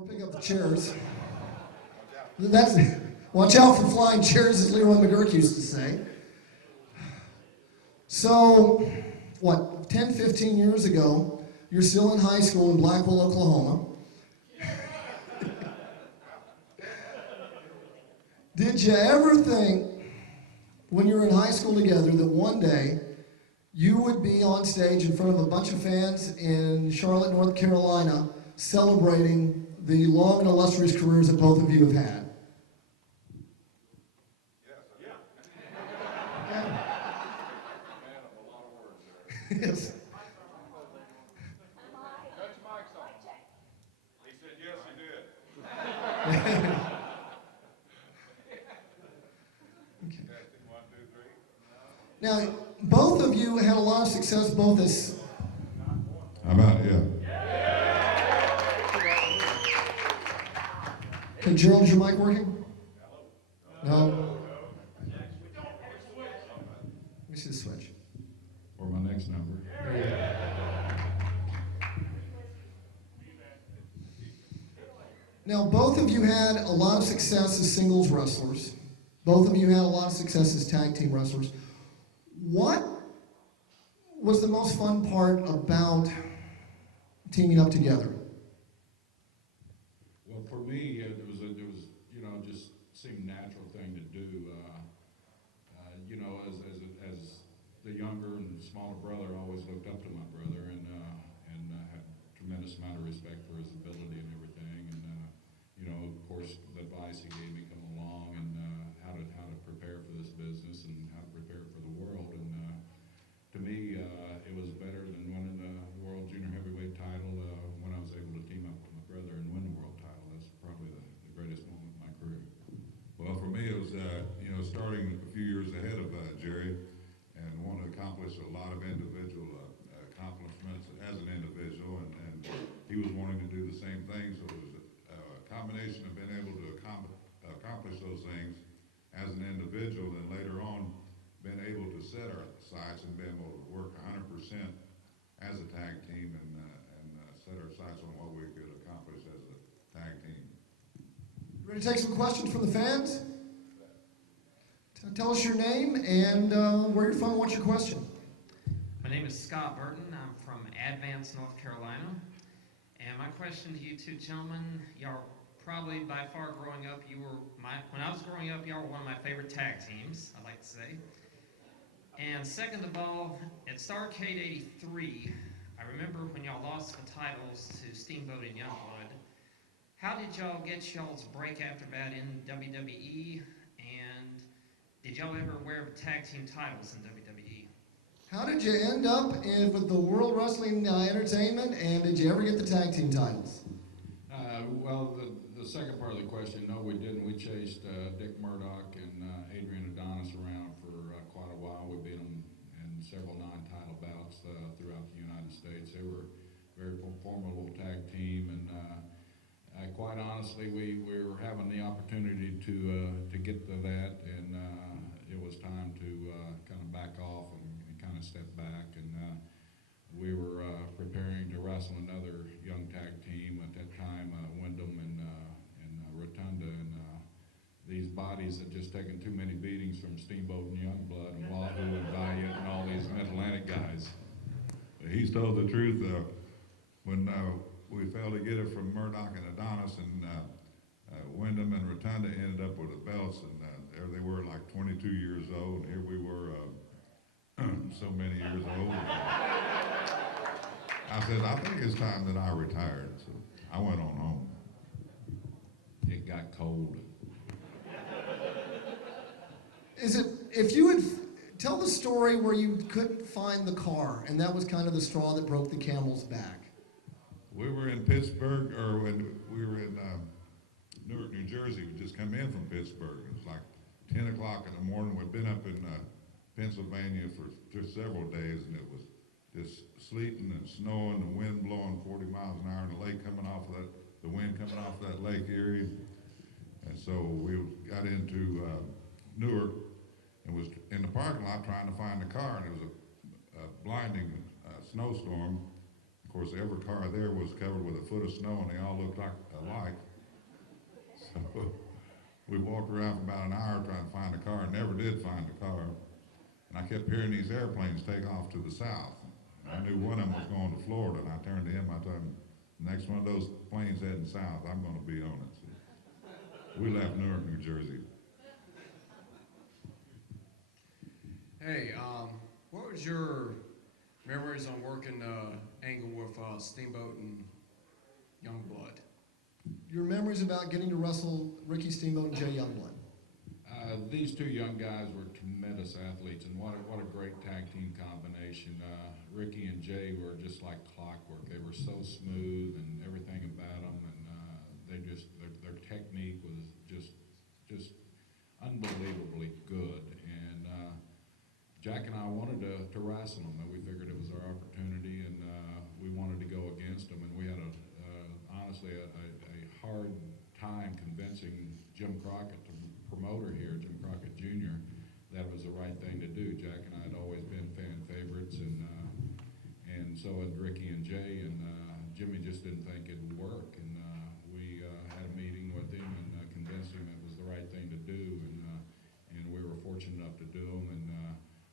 Don't pick up the chairs. That's, watch out for flying chairs, as Leroy McGurk used to say. So, 10, 15 years ago, you're still in high school in Blackwell, Oklahoma. Did you ever think, when you were in high school together, that one day you would be on stage in front of a bunch of fans in Charlotte, North Carolina, celebrating the long and illustrious careers that both of you have had? Yeah. Yes. He said yes, he did. Now, both of you had a lot of success, both as... How about, yeah. Okay, Gerald, is your mic working? No? Let me see the switch. Or my next number. Now, both of you had a lot of success as singles wrestlers. Both of you had a lot of success as tag team wrestlers. What was the most fun part about teaming up together? Well, for me, it was just seemed natural thing to do. As the younger and smaller brother, I always looked up to my brother and had a tremendous amount of respect for his ability and everything. And of course, the advice he gave me coming along and how to prepare for this business and how to prepare for the world. And to me, it was better than winning the World Junior Heavyweight title when I was able to team up with my brother and win the world title. That's probably the greatest moment of my career. Well, for me, it was starting a few years ahead of Jerry, and wanted to accomplish a lot of individual accomplishments as an individual, and he was wanting to do the same thing. So it was a combination of being able to accomplish those things as an individual, and later on being able to set our sights and being able to work 100% as a tag team and set our sights on what we could accomplish as a tag team. Ready to take some questions from the fans? Tell us your name and where you're from. What's your question? My name is Scott Burton. I'm from Advance, North Carolina. And my question to you two gentlemen, y'all probably by far growing up, when I was growing up, y'all were one of my favorite tag teams, I'd like to say. And second of all, at Starrcade 83, I remember when y'all lost the titles to Steamboat and Youngblood. How did y'all get y'all's break after that in WWE? And did y'all ever wear tag team titles in WWE? How did you end up with the World Wrestling Entertainment, and did you ever get the tag team titles? Well, the second part of the question, no, we didn't. We chased Dick Murdoch and Adrian Adonis around for quite a while. We beat them in several non-title bouts throughout the United States. They were a very formidable tag team, and quite honestly, we were having the opportunity to get to that, and it was time to kind of back off and kind of step back. And we were preparing to wrestle another young tag team at that time, Wyndham and Rotunda, and these bodies had just taken too many beatings from Steamboat and Youngblood and Wahoo and Valiant and all these Mid-Atlantic guys. He's told the truth. When we failed to get it from Murdoch and Adonis, and Wyndham and Rotunda ended up with the belts, and there they were, like 22 years old, and here we were so many years old. I said, I think it's time that I retired, so I went on home. It got cold. If you would tell the story where you couldn't find the car, and that was kind of the straw that broke the camel's back. We were in Pittsburgh, or when we were in Newark, New Jersey. We just come in from Pittsburgh. It was like 10 o'clock in the morning. We'd been up in Pennsylvania for just several days, and it was just sleeting and snowing, the wind blowing 40 miles an hour, and the lake coming off of that, the wind coming off that Lake Erie. And so we got into Newark and was in the parking lot trying to find the car, and it was a blinding snowstorm. Of course, every car there was covered with a foot of snow, and they all looked alike. So we walked around for about an hour trying to find a car, and never did find a car. And I kept hearing these airplanes take off to the south. And I knew one of them was going to Florida, and I turned to him, I told him, next one of those planes heading south, I'm going to be on it. So we left Newark, New Jersey. Hey, what was your memories on working angle with Steamboat and Youngblood? Your memories about getting to wrestle Ricky Steamboat and Jay Youngblood. These two young guys were tremendous athletes, and what a great tag team combination. Ricky and Jay were just like clockwork. They were so smooth and everything about them, and their technique was just unbelievably good. And Jack and I wanted to wrestle them, and we figured it was our opportunity, and we wanted to go against them. And we had honestly a hard time convincing Jim Crockett, the promoter here, Jim Crockett Jr., that it was the right thing to do. Jack and I had always been fan favorites, and so had Ricky and Jay, and Jimmy just didn't think it would work. And we had a meeting with him and convinced him it was the right thing to do, and we were fortunate enough to do them, and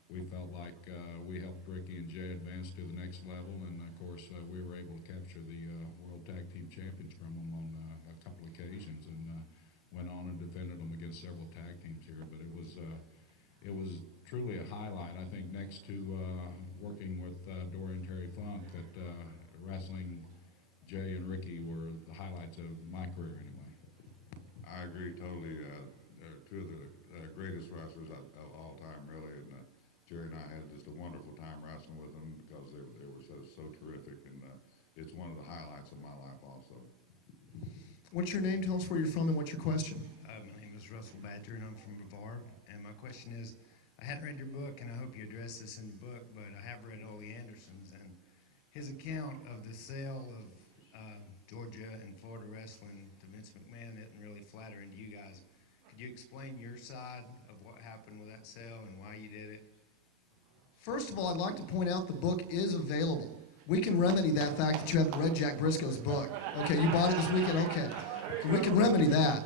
we felt like we helped Ricky and Jay advance to the next level, and of course we were able to capture the World Tag Team Champions from them on a couple occasions, and went on and defended them against several tag teams here. But it was truly a highlight, I think, next to working with Dory and Terry Funk, that wrestling Jay and Ricky were the highlights of my career anyway. I agree totally. They're two of the greatest wrestlers of all time, really. And Jerry and I had just a wonderful time wrestling with them because they were so terrific. And it's one of the highlights of my life also. What's your name? Tell us where you're from and what's your question. My name is Russell Badger, and I'm from Brevard. And my question is, I hadn't read your book, and I hope you address this in your book, but I have read Ole Anderson's, and his account of the sale of Georgia and Florida wrestling to Vince McMahon isn't really flattering to you guys. Could you explain your side of what happened with that sale and why you did it? First of all, I'd like to point out the book is available. We can remedy that fact that you haven't read Jack Brisco's book. Okay, you bought it this weekend? Okay. So we can remedy that.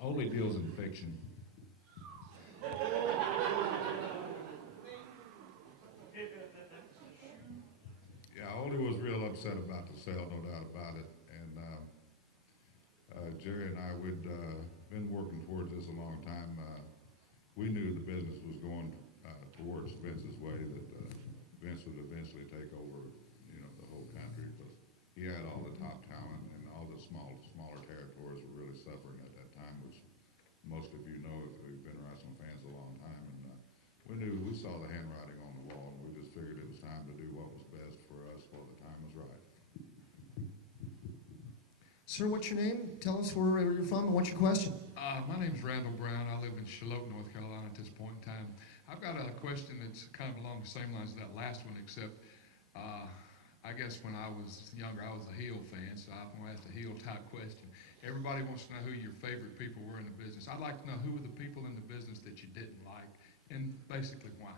Ole deals in fiction. Yeah, Ole was real upset about the sale, no doubt about it. And Jerry and I, we'd been working towards this a long time. We knew the business was going towards Vince's way, that Vince would eventually take over, the whole country, because he had all the top talent, and all the smaller territories were really suffering at that time, which most of you know if you've been wrestling fans a long time. And we saw the handwriting on the wall, and we just figured it was time to do what was best for us while the time was right. Sir, what's your name? Tell us where you're from and what's your question. My name's Randall Brown. I live in Charlotte, North Carolina at this point in time. I've got a question that's kind of along the same lines as that last one, except I guess when I was younger, I was a heel fan, so I'm going to ask a heel type question. Everybody wants to know who your favorite people were in the business. I'd like to know who were the people in the business that you didn't like, and basically why.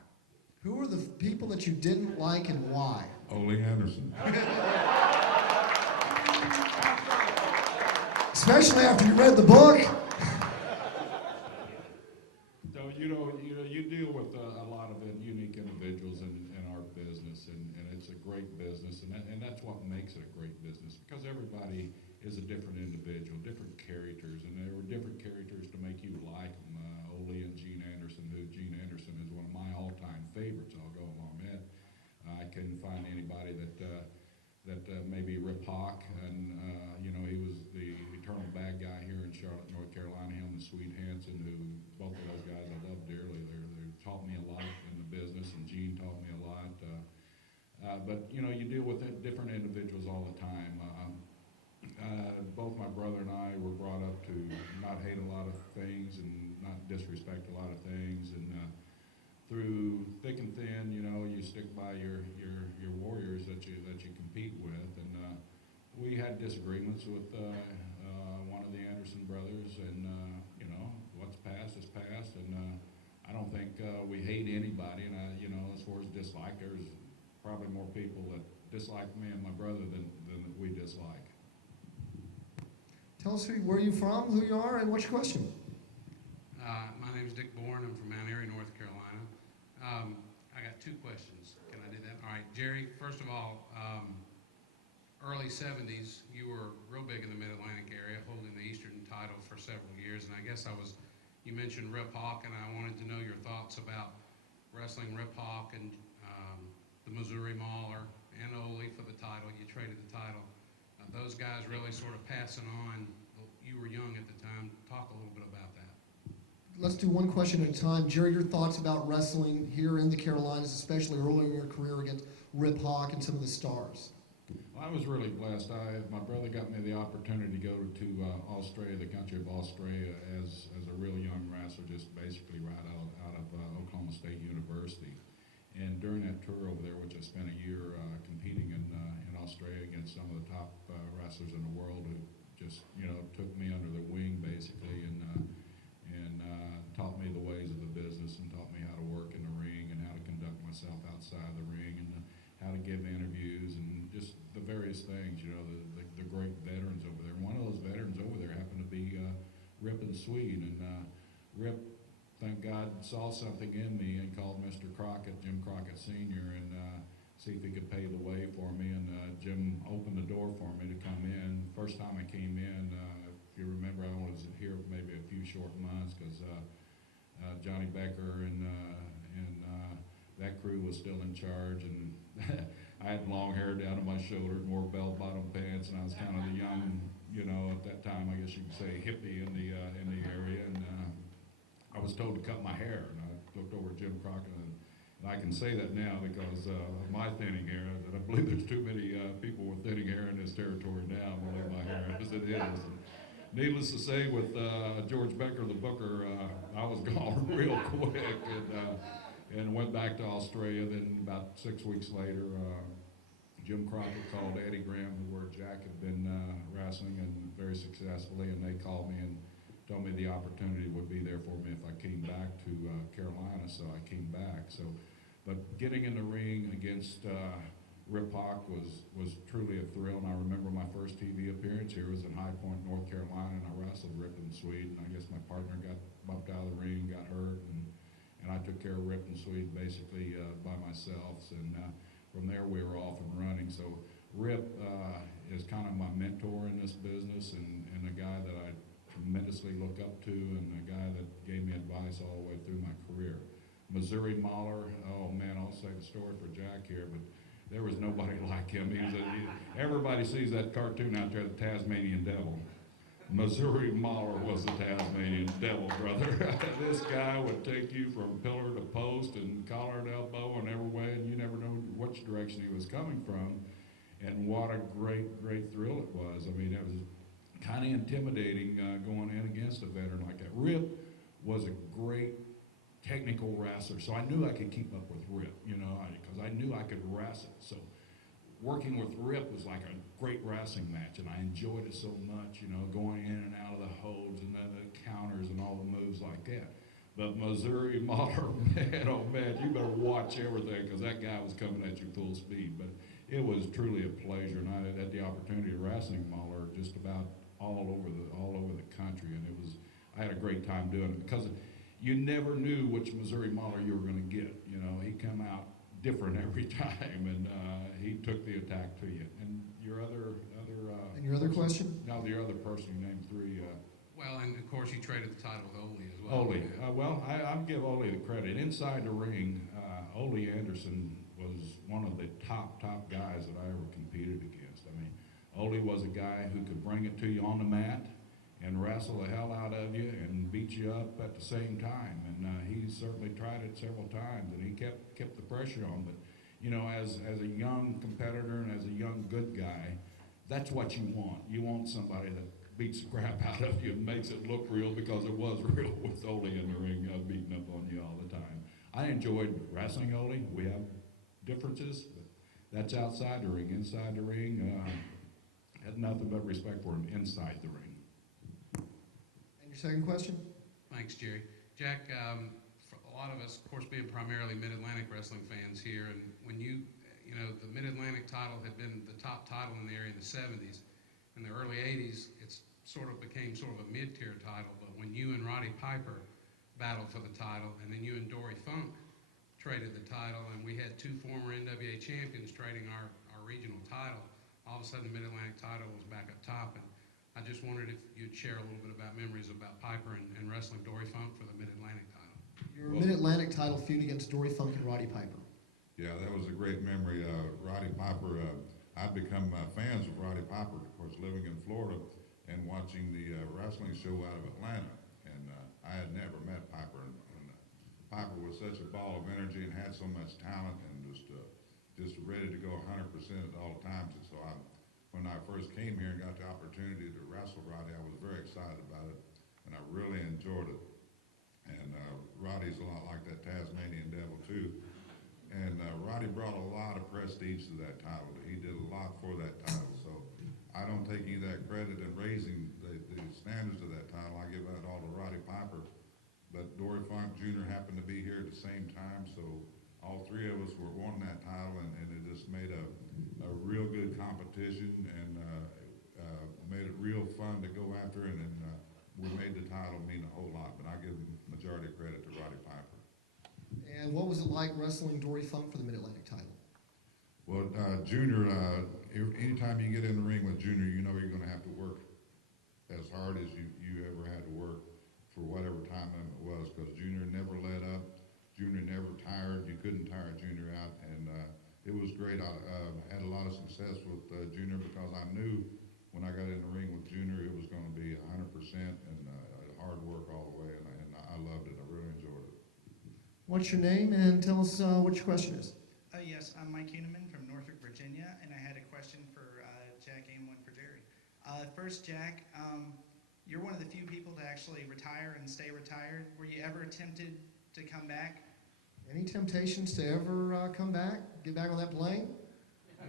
Who were the people that you didn't like and why? Ole Anderson. Especially after you read the book. So you deal with a lot of unique individuals in our business, and it's a great business, and that's what makes it a great business, because everybody is a different individual, different characters, and there were different characters to make you like them. Ole and Gene Anderson, Gene Anderson is one of my all-time favorites. I'll go along that. I couldn't find anybody that maybe Rip Hawk, and he was the eternal bad guy here in Charlotte, North Carolina. Him and Sweet Hansen, who both of those guys I love dearly. They taught me a lot in the business, and Gene taught me a lot. But you deal with different individuals all the time. Both my brother and I were brought up to not hate a lot of things and not disrespect a lot of things, and through thick and thin, you stick by your warriors that you compete with, and we had disagreements with one of the Anderson brothers, and what's past is past, and I don't think we hate anybody, and as far as dislike, there's probably more people that dislike me and my brother than we dislike. Tell us where you're from, who you are, and what's your question? My name is Dick Bourne. I'm from Mount Airy, North Carolina. I got two questions. Can I do that? All right, Jerry, first of all, early 70s, you were real big in the Mid-Atlantic area, holding the Eastern title for several years, and I guess you mentioned Rip Hawk, and I wanted to know your thoughts about wrestling Rip Hawk and the Missouri Mauler and Ole for the title. You traded the title. Those guys really sort of passing on. You were young at the time. Talk a little bit about that. Let's do one question at a time. Jerry, your thoughts about wrestling here in the Carolinas, especially early in your career against Rip Hawk and some of the stars. Well, I was really blessed. My brother got me the opportunity to go to Australia, the country of Australia, as a real young wrestler, just basically right out of Oklahoma State University. And during that tour over there, which I spent a year competing in Australia against some of the top wrestlers in the world, who just took me under their wing basically, and taught me the ways of the business, and taught me how to work in the ring and how to conduct myself outside the ring, and how to give interviews, and just the various things. The great veterans over there. And one of those veterans over there happened to be Rip and Swede, and Rip, thank God, saw something in me and called Mr. Crockett, Jim Crockett Sr., and see if he could pave the way for me. And Jim opened the door for me to come in. First time I came in, if you remember, I was here maybe a few short months because Johnny Becker and that crew was still in charge, and I had long hair down to my shoulder and wore bell-bottom pants, and I was kind of the young, at that time, I guess you could say, hippie in the area, and I was told to cut my hair, and I looked over at Jim Crockett, and I can say that now because of my thinning hair, that I believe there's too many people with thinning hair in this territory now. I'm gonna leave my hair as it is. And needless to say, with George Becker, the booker, I was gone real quick, and went back to Australia. Then about 6 weeks later, Jim Crockett called Eddie Graham, where Jack had been wrestling and very successfully, and they called me and told me the opportunity would be there for me if I came back to Carolina, so I came back. But getting in the ring against Rip Hawk was truly a thrill, and I remember my first TV appearance here was in High Point, North Carolina, and I wrestled Rip and Swede, and I guess my partner got bumped out of the ring, got hurt, and I took care of Rip and Swede basically by myself, and from there we were off and running. So Rip is kind of my mentor in this business, and a guy that I tremendously look up to, and a guy that gave me advice all the way through my career. Missouri Mauler, oh man, I'll say the story for Jack here, but there was nobody like him. Everybody sees that cartoon out there, the Tasmanian Devil. Missouri Mauler was the Tasmanian Devil, brother. This guy would take you from pillar to post and collar and elbow and every way, and you never know which direction he was coming from. And what a great, great thrill it was. I mean, it was kind of intimidating going in against a veteran like that. Rip was a great technical wrestler, so I knew I could keep up with Rip, because I knew I could wrestle. So working with Rip was like a great wrestling match, and I enjoyed it so much, going in and out of the holds and then the counters and all the moves like that. But Missouri Mauler, man, oh man, you better watch everything, because that guy was coming at you full speed. But it was truly a pleasure, and I had the opportunity of wrestling Mauler just about all over the country, and I had a great time doing it, because you never knew which Missouri Mauler you were going to get. He come out different every time, and he took the attack to you. And your other And your other question? No, the other person, you named three. Well, and of course you traded the title with Ole as well. Ole. Well, I'll give Ole the credit. Inside the ring, Ole Anderson was one of the top guys that I ever competed against. I mean, Ole was a guy who could bring it to you on the mat and wrestle the hell out of you and beat you up at the same time. And he certainly tried it several times, and he kept the pressure on. But as a young competitor and as a young good guy, that's what you want. You want somebody that beats the crap out of you and makes it look real, because it was real with Ole in the ring beating up on you all the time. I enjoyed wrestling Ole. We have differences, but that's outside the ring. Inside the ring, had nothing but respect for him inside the ring. And your second question? Thanks, Jerry. Jack, lot of us, of course, being primarily Mid-Atlantic wrestling fans here, and when you know, the Mid-Atlantic title had been the top title in the area in the 70s. In the early 80s, it's sort of became sort of a mid-tier title, but when you and Roddy Piper battled for the title, and then you and Dory Funk traded the title, and we had two former NWA champions trading our regional title, all of a sudden the Mid-Atlantic title was back up top, and I just wondered if you'd share a little bit about memories about Piper and wrestling Dory Funk for the Mid-Atlantic title. Your Mid-Atlantic title feud against Dory Funk and Roddy Piper. Yeah, that was a great memory. Roddy Piper, I'd become fans of Roddy Piper, of course, living in Florida and watching the wrestling show out of Atlanta. And I had never met Piper. And Piper was such a ball of energy and had so much talent and just ready to go 100% at all times. And so when I first came here and got the opportunity to wrestle Roddy, I was very excited about it, and I really enjoyed it. And Roddy's a lot like that Tasmanian devil too. And Roddy brought a lot of prestige to that title. He did a lot for that title. So I don't take any of that credit in raising the standards of that title. I give that all to Roddy Piper. But Dory Funk Jr. happened to be here at the same time, so all three of us were wanting that title, and it just made a real good competition and made it real fun to go after, and we made the title mean a whole lot. But I give majority credit to Roddy Piper. And what was it like wrestling Dory Funk for the Mid-Atlantic title? Well, Junior, anytime you get in the ring with Junior, you know you're going to have to work as hard as you ever had to work for whatever time limit it was, because Junior never let up. Junior never tired. You couldn't tire Junior out, and it was great. I had a lot of success with Junior because I knew when I got in the ring with Junior it was going to be 100% and hard work all the way, and I loved it. I really enjoyed it. What's your name, and tell us what your question is. Yes, I'm Mike Heeneman from Norfolk, Virginia, and I had a question for Jack and one for Jerry. First, Jack, you're one of the few people to actually retire and stay retired. Were you ever tempted to come back? Any temptations to ever come back, get back on that plane?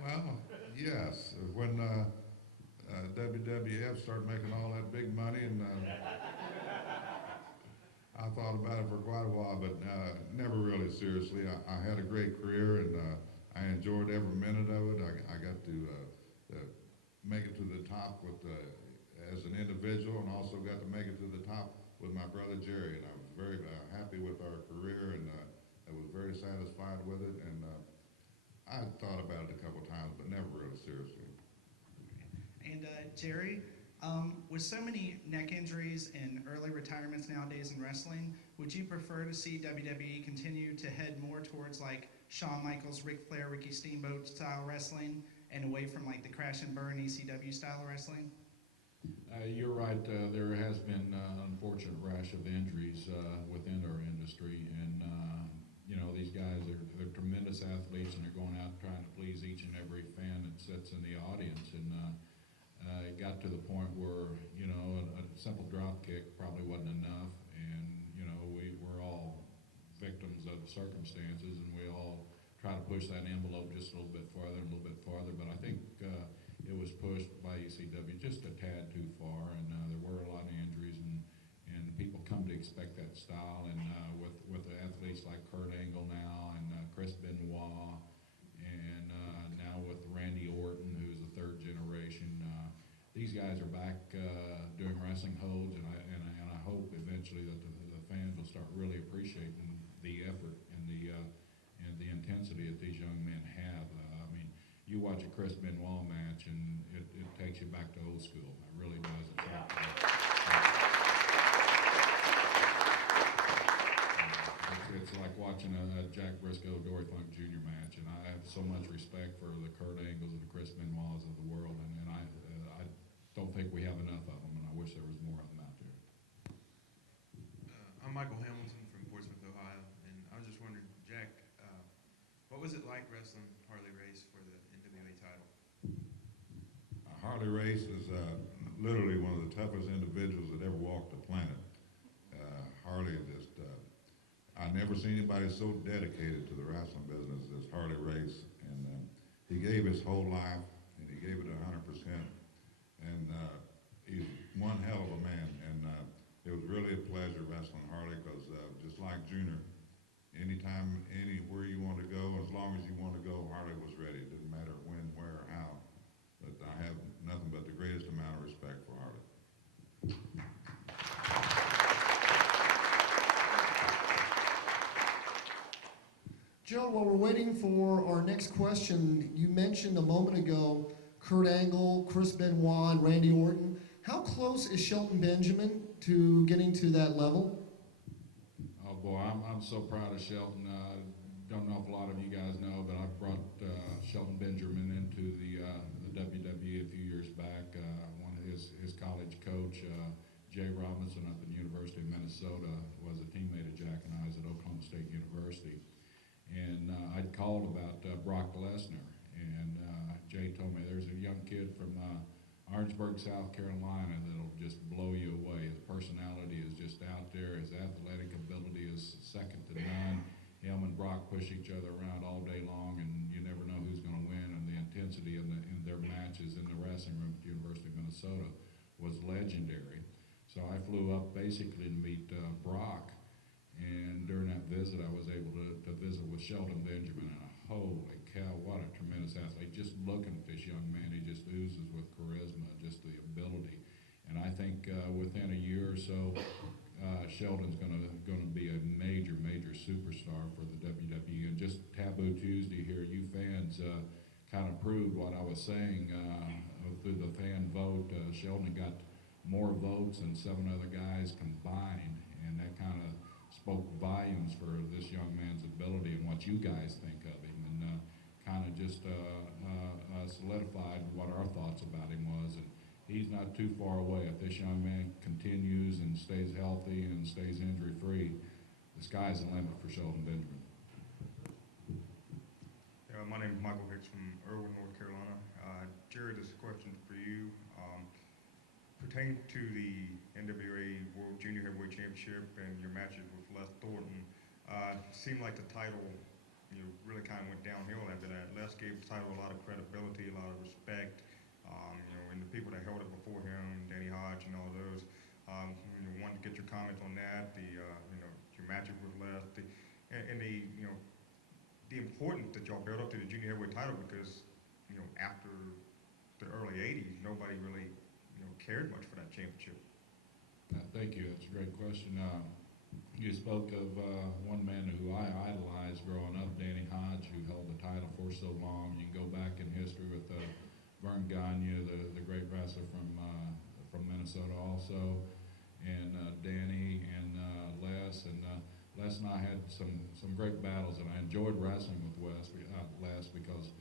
Well, yes. When WWF started making all that big money, and I thought about it for quite a while, but never really seriously. I had a great career, and I enjoyed every minute of it. I got to make it to the top as an individual, and also got to make it to the top with my brother Jerry. And I was very happy with our career, and I was very satisfied with it. And I thought about it a couple times, but never really seriously. And Jerry, with so many neck injuries and early retirements nowadays in wrestling, would you prefer to see WWE continue to head more towards like Shawn Michaels, Ric Flair, Ricky Steamboat style wrestling, and away from like the crash and burn ECW style wrestling? You're right. There has been an unfortunate rash of injuries within our industry, and you know, these guys they're tremendous athletes, and they're going out trying to please each and every fan that sits in the audience. And it got to the point where, you know, a simple drop kick probably wasn't enough, and you know, we're all victims of circumstances, and we all try to push that envelope just a little bit farther and a little bit farther. But I think it was pushed by ECW just a tad too far, and there were a lot of injuries, and people come to expect that style. And with the athletes like Kurt Angle now, and Chris Benoit, and now with Randy Orton, who's the third generation, these guys are back doing wrestling holds, and I hope eventually that the fans will start really appreciating the effort and the intensity that these young men have. I mean, you watch a Chris Benoit match, and it takes you back to old school. It really does. It's like watching a Jack Brisco Dory Funk Jr. match, and I have so much respect for the Kurt Angles and the Chris Benoits of the world, and I don't think we have enough of them, and I wish there was more of them out there. I'm Michael Hamilton from Portsmouth, Ohio, and I was just wondering, Jack, what was it like wrestling Harley Race for the NWA title? Harley Race is literally one of the toughest individuals that ever walked the planet. Harley just, I never seen anybody so dedicated to the wrestling business as Harley Race, and he gave his whole life, and he gave it 100%, and he's one hell of a man, and it was really a pleasure wrestling Harley, because just like Junior, anytime, anywhere you want to go, as long as you want to go, Harley was ready. It didn't matter when, where, or how. But I have nothing but the greatest amount of respect for Harley. Joe, while we're waiting for our next question, you mentioned a moment ago Kurt Angle, Chris Benoit, and Randy Orton. How close is Shelton Benjamin to getting to that level? Oh boy, I'm so proud of Shelton. Don't know if a lot of you guys know, but I brought Shelton Benjamin into the WWE a few years back. One of his college coach, Jay Robinson at the University of Minnesota, was a teammate of Jack and I's at Oklahoma State University. And I'd called about Brock Lesnar, and Jay told me there's a young kid from Orangeburg, South Carolina that'll just blow you away. His personality is just out there. His athletic ability is second to none. Him and Brock push each other around all day long, and you never know who's going to win. And the intensity in their matches in the wrestling room at the University of Minnesota was legendary. So I flew up basically to meet Brock, and during that visit I was able to visit with Shelton Benjamin, and holy cow, what a tremendous athlete. Just looking at this young man, he just oozes with charisma, just the ability. And I think within a year or so, Sheldon's going to be a major superstar for the WWE. And just Taboo Tuesday here, you fans kind of proved what I was saying through the fan vote. Sheldon got more votes than 7 other guys combined, and that kind of spoke volumes for this young man's ability and what you guys think of him, and kind of just solidified what our thoughts about him was. And he's not too far away. If this young man continues and stays healthy and stays injury-free, the sky's the limit for Shelton Benjamin. My name is Michael Hicks from Irwin, North Carolina. Jerry, this question for you. Pertaining to the NWA World Junior Heavyweight Championship and your matches with Les Thornton, it seemed like the title really kind of went downhill after that. Les gave the title a lot of credibility, a lot of respect. And the people that held it before him, Danny Hodge and all those. Wanted to get your comments on that. Your matches with Les, and the importance that y'all built up to the junior heavyweight title, because after the early '80s, nobody really cared much for that championship. Thank you. That's a great question. You spoke of one man who I idolized growing up, Danny Hodge, who held the title for so long. You can go back in history with Vern Gagne, the great wrestler from Minnesota also, and Danny and Les. And Les and I had some great battles, and I enjoyed wrestling with Les because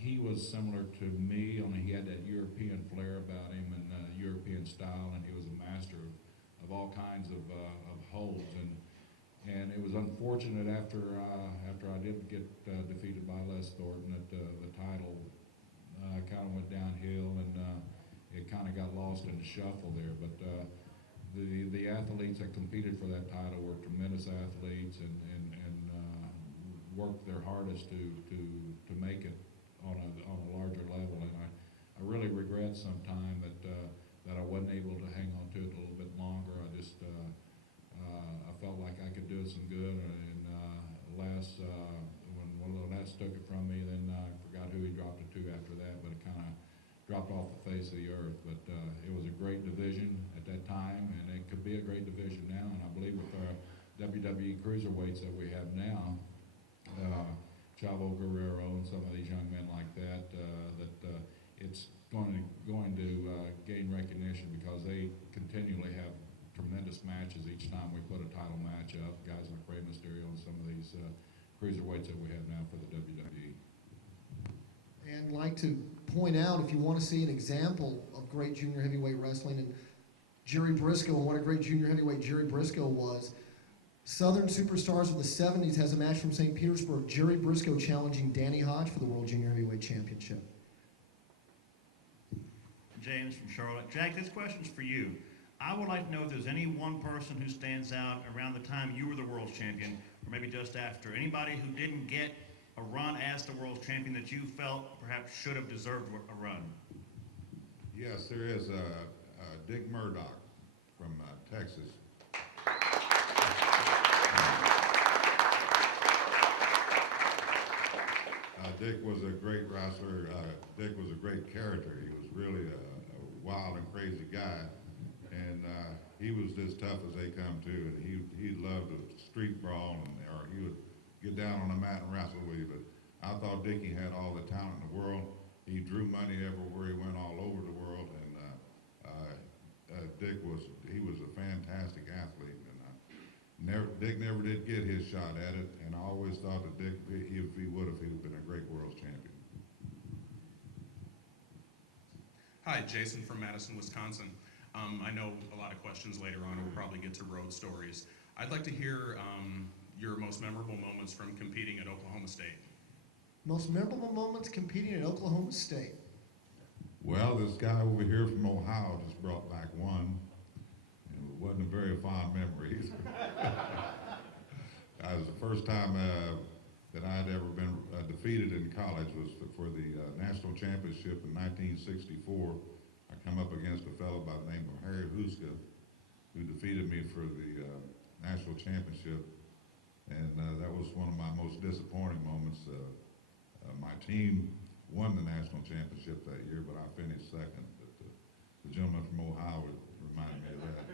he was similar to me, only he had that European flair about him and European style, and he was a master of all kinds of holds. And it was unfortunate after I did get defeated by Les Thornton that the title kind of went downhill, and it kind of got lost in the shuffle there. But the athletes that competed for that title were tremendous athletes and worked their hardest to make it on a larger level. And I really regret sometime that I wasn't able to hang on to it a little bit longer. I just I felt like I could do it some good, and when Les took it from me, then I forgot who he dropped it to after that, but it kind of dropped off the face of the earth. But it was a great division at that time, and it could be a great division now. And I believe with our WWE cruiserweights that we have now, Chavo Guerrero and some of these young men like that, it's going to gain recognition because they continually have tremendous matches each time we put a title match up. Guys like Rey Mysterio and some of these cruiserweights that we have now for the WWE. And like to point out, if you want to see an example of great junior heavyweight wrestling, and Jerry Brisco, and what a great junior heavyweight Jerry Brisco was. Southern Superstars of the 70s has a match from St. Petersburg, Jerry Brisco challenging Danny Hodge for the World Junior Heavyweight Championship. James from Charlotte. Jack, this question's for you. I would like to know if there's any one person who stands out around the time you were the world champion, or maybe just after. Anybody who didn't get a run as the world champion that you felt perhaps should have deserved a run. Yes, there is Dick Murdoch from Texas. Dick was a great wrestler. Dick was a great character. He was really a wild and crazy guy. And he was as tough as they come too. And he loved a street brawl, or he would get down on the mat and wrestle with you. But I thought Dickie had all the talent in the world. He drew money everywhere he went, all over the world. And Dick was a fantastic athlete. And Dick never did get his shot at it. And I always thought that Dick, if he would have been a great world champion. Hi, Jason from Madison, Wisconsin. I know a lot of questions later on. We'll probably get to road stories. I'd like to hear your most memorable moments from competing at Oklahoma State. Most memorable moments competing at Oklahoma State. Well, this guy over here from Ohio just brought back one. It wasn't a very fond memory. It was the first time that I had ever been defeated in college was for the national championship in 1964. I come up against a fellow by the name of Harry Huska, who defeated me for the national championship. And that was one of my most disappointing moments. My team won the national championship that year, but I finished second. But the gentleman from Ohio reminded me of that.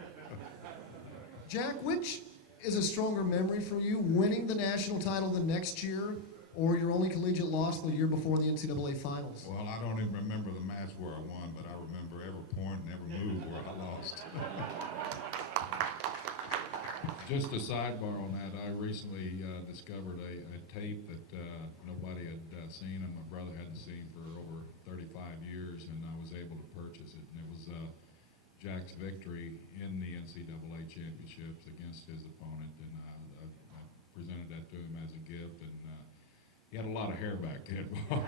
Jack, which is a stronger memory for you, winning the national title the next year, or your only collegiate loss the year before the NCAA finals? Well, I don't even remember the match where I won, but I remember every point and every move where I lost. Just a sidebar on that, I recently discovered a tape that nobody had seen and my brother hadn't seen for over 35 years, and I was able to purchase it. And it was Jack's victory in the NCAA championships against his opponent, and I presented that to him as a gift, and he had a lot of hair back then. Well,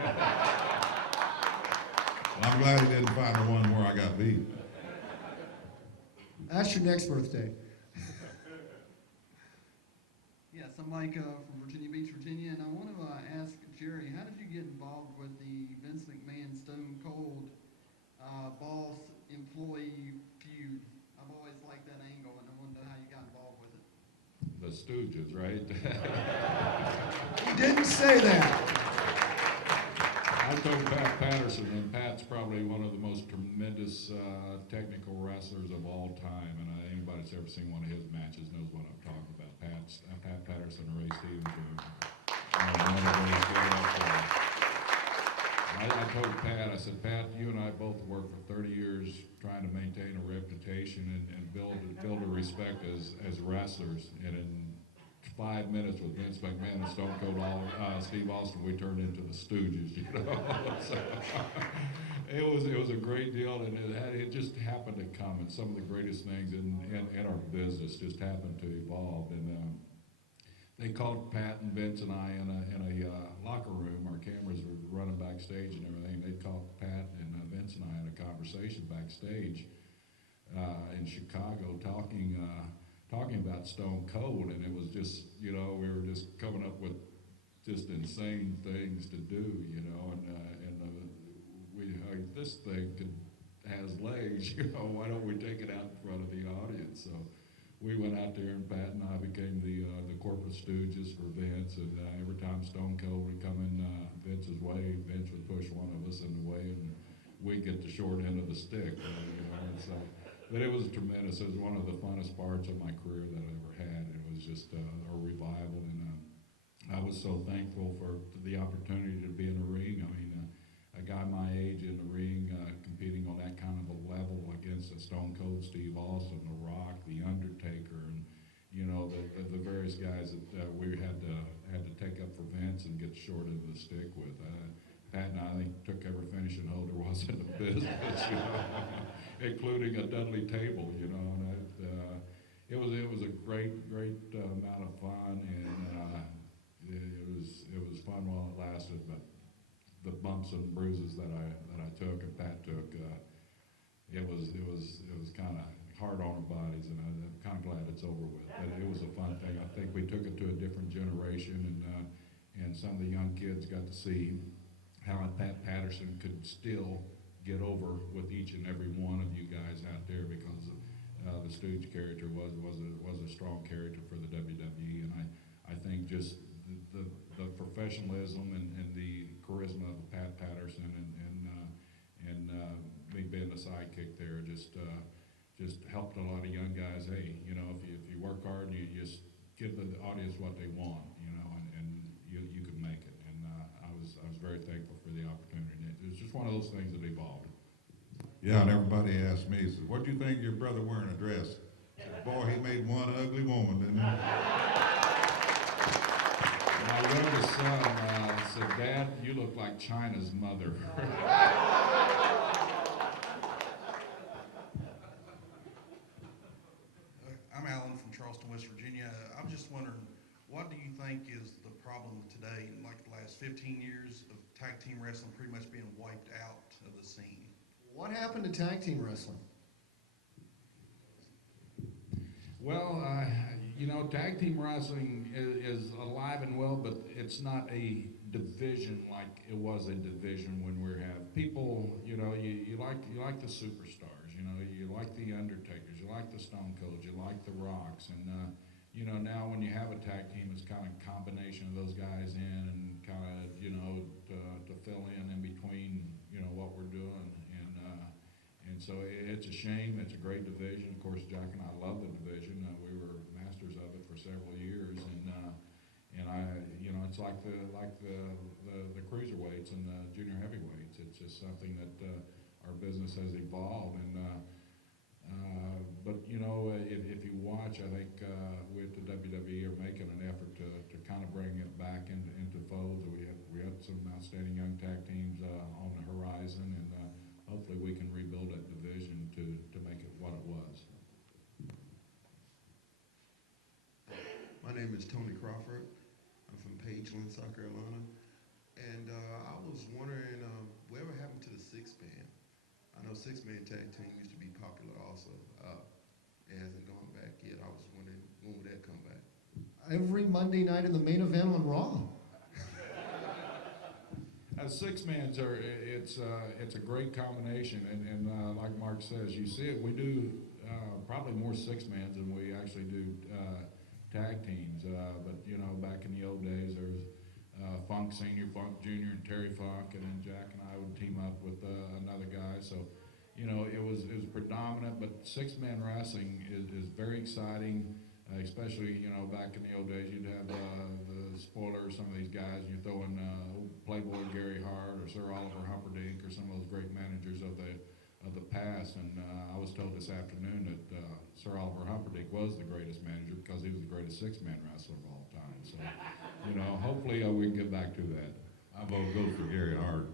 I'm glad he didn't find the one where I got beat. That's your next birthday. Yes, I'm Mike from Virginia Beach, Virginia, and I want to ask Jerry, how did you get involved with the Vince McMahon Stone Cold boss-employee feud? I've always liked that angle, and I want to know how you got involved with it. The Stooges, right? He didn't say that. I told Pat Patterson, and Pat's probably one of the most tremendous technical wrestlers of all time, and anybody that's ever seen one of his matches knows what I'm talking about. Pat Patterson and Ray Stevens I told Pat, I said, Pat, you and I both worked for 30 years trying to maintain a reputation and build a respect as wrestlers, and in 5 minutes with Vince McMahon and Stone Cold Steve Austin, we turned into the Stooges, you know. So, it was a great deal, and it just happened to come, and some of the greatest things in our business just happened to evolve. And they called Pat and Vince and I in a locker room. Our cameras were running backstage and everything. They called Pat and Vince and I in a conversation backstage in Chicago, talking about Stone Cold, and it was just, you know, we were just coming up with just insane things to do, you know, and this thing has legs, you know, why don't we take it out in front of the audience? So we went out there, and Pat and I became the corporate stooges for Vince, and every time Stone Cold would come in Vince's way, Vince would push one of us in the way, and we'd get the short end of the stick, you know, and so. But it was tremendous. It was one of the funnest parts of my career that I ever had. It was just a revival, and I was so thankful for the opportunity to be in the ring. I mean, a guy my age in the ring, competing on that kind of a level against a Stone Cold Steve Austin, The Rock, The Undertaker, and you know the various guys that we had to take up for Vince and get the short end of the stick with. Pat and I think took every finishing hold there was in the business, you know, including a Dudley table, you know. And it was a great amount of fun, and it was fun while it lasted. But the bumps and bruises that I took and Pat took, it was kind of hard on our bodies, and I'm kind of glad it's over with. But it was a fun thing. I think we took it to a different generation, and some of the young kids got to see how Pat Patterson could still get over with each and every one of you guys out there, because the Stooge character was a strong character for the WWE, and I think just the professionalism and the charisma of Pat Patterson and me being the sidekick there just helped a lot of young guys. Hey, you know, if you work hard, you just give the audience what they want, you know, and you can make it. And I was very thankful for the opportunity. And it was just one of those things that evolved. Yeah, and everybody asked me, says, what do you think of your brother wearing a dress? I said, boy, he made one ugly woman, didn't he? My youngest son said, Dad, you look like China's mother. I'm Alan from Charleston, West Virginia. I'm just wondering, what do you think is the problem today, in like the last 15 years of tag team wrestling pretty much being wiped out of the scene? What happened to tag team wrestling? Well, you know, tag team wrestling is alive and well, but it's not a division like it was a division when we have people. You know, you like the superstars. You know, you like the Undertakers, you like the Stone Colds, you like the Rocks, and you know, now when you have a tag team, it's kind of a combination of those guys in and kind of, you know, to fill in between, you know, what we're doing. And so it's a shame. It's a great division. Of course, Jack and I love the division. We were masters of it for several years, and I, you know, it's like the cruiserweights and the junior heavyweights. It's just something that our business has evolved. But you know, if you watch, I think we at the WWE are making an effort to kind of bring it back into folds. We had some outstanding young tag teams on the horizon, and hopefully we can rebuild that division to make it what it was. My name is Tony Crawford. I'm from Pageland, South Carolina. And I was wondering, whatever happened to the six-man? I know six-man tag team used to be popular also. It hasn't gone back yet. I was wondering, when would that come back? Every Monday night in the main event on Raw. Six-mans it's a great combination, and like Mark says, you see it. We do probably more six-mans than we actually do tag teams. But you know, back in the old days, there was Funk Senior, Funk Junior, and Terry Funk, and then Jack and I would team up with another guy. So, you know, it was predominant. But six-man wrestling is very exciting. Especially, you know, back in the old days, you'd have the Spoiler, some of these guys, and you're throwing Playboy Gary Hart or Sir Oliver Humperdinck or some of those great managers of the past. And I was told this afternoon that Sir Oliver Humperdinck was the greatest manager because he was the greatest six-man wrestler of all time. So, you know, hopefully we can get back to that. I vote go for Gary Hart.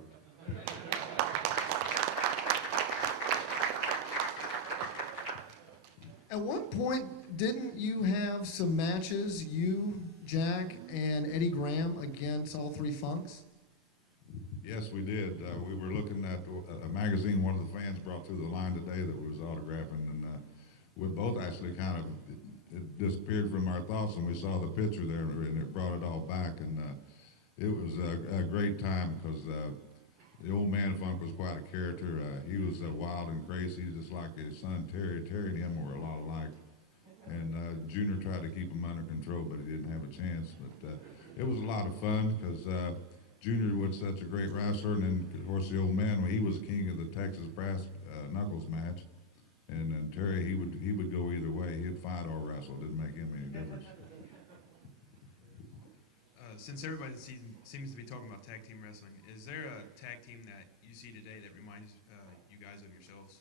At one point, didn't you have some matches, you, Jack, and Eddie Graham against all three Funks? Yes, we did. We were looking at a magazine one of the fans brought through the line today that was autographing, and we both actually kind of it disappeared from our thoughts, and we saw the picture there, and it brought it all back, and it was a great time because the old man Funk was quite a character. He was wild and crazy, just like his son Terry. Terry and him were a lot alike. And Junior tried to keep him under control, but he didn't have a chance. But it was a lot of fun because Junior was such a great wrestler, and then of course the old man, well, he was king of the Texas Brass Knuckles match. And Terry, he would go either way. He'd fight or wrestle. Didn't make him any difference. Since everybody seems to be talking about tag team wrestling, is there a tag team that you see today that reminds you guys of yourselves?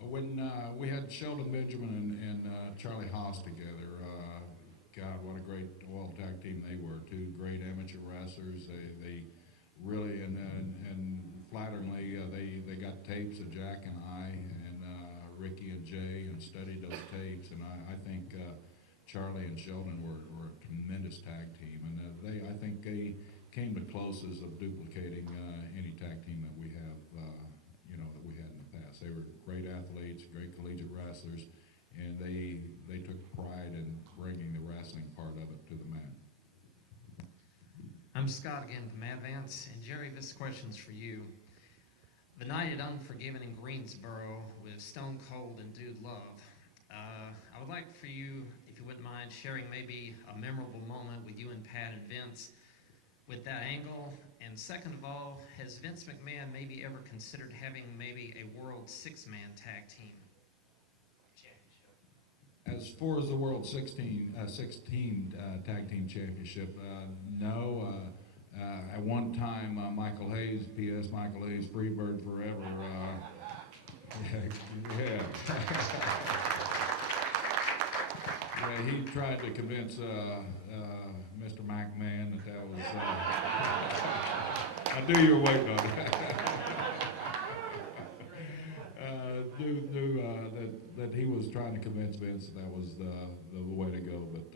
When we had Sheldon Benjamin and Charlie Haas together, God, what a great tag team they were. Two great amateur wrestlers. They really, and flatteringly, they got tapes of Jack and I and Ricky and Jay and studied those tapes. And I think Charlie and Sheldon were a tremendous tag team. And I think they came the closest of duplicating any tag team that we have, you know, that we had in the past. They were great athletes, great collegiate wrestlers, and they took pride in bringing the wrestling part of it to the mat. I'm Scott again from Advance, and Jerry, this question's for you. The night at Unforgiven in Greensboro with Stone Cold and Dude Love, I would like for you, if you you wouldn't mind sharing maybe a memorable moment with you and Pat and Vince with that angle. And second of all, has Vince McMahon maybe ever considered having maybe a world six-man tag team championship? As far as the World 16 Tag Team Championship, no. At one time, Michael Hayes, P.S. Michael Hayes, Freebird Forever. Yeah. Yeah, he tried to convince Mr. McMahon that was. I knew you were waiting on that. That he was trying to convince Vince that was the way to go, but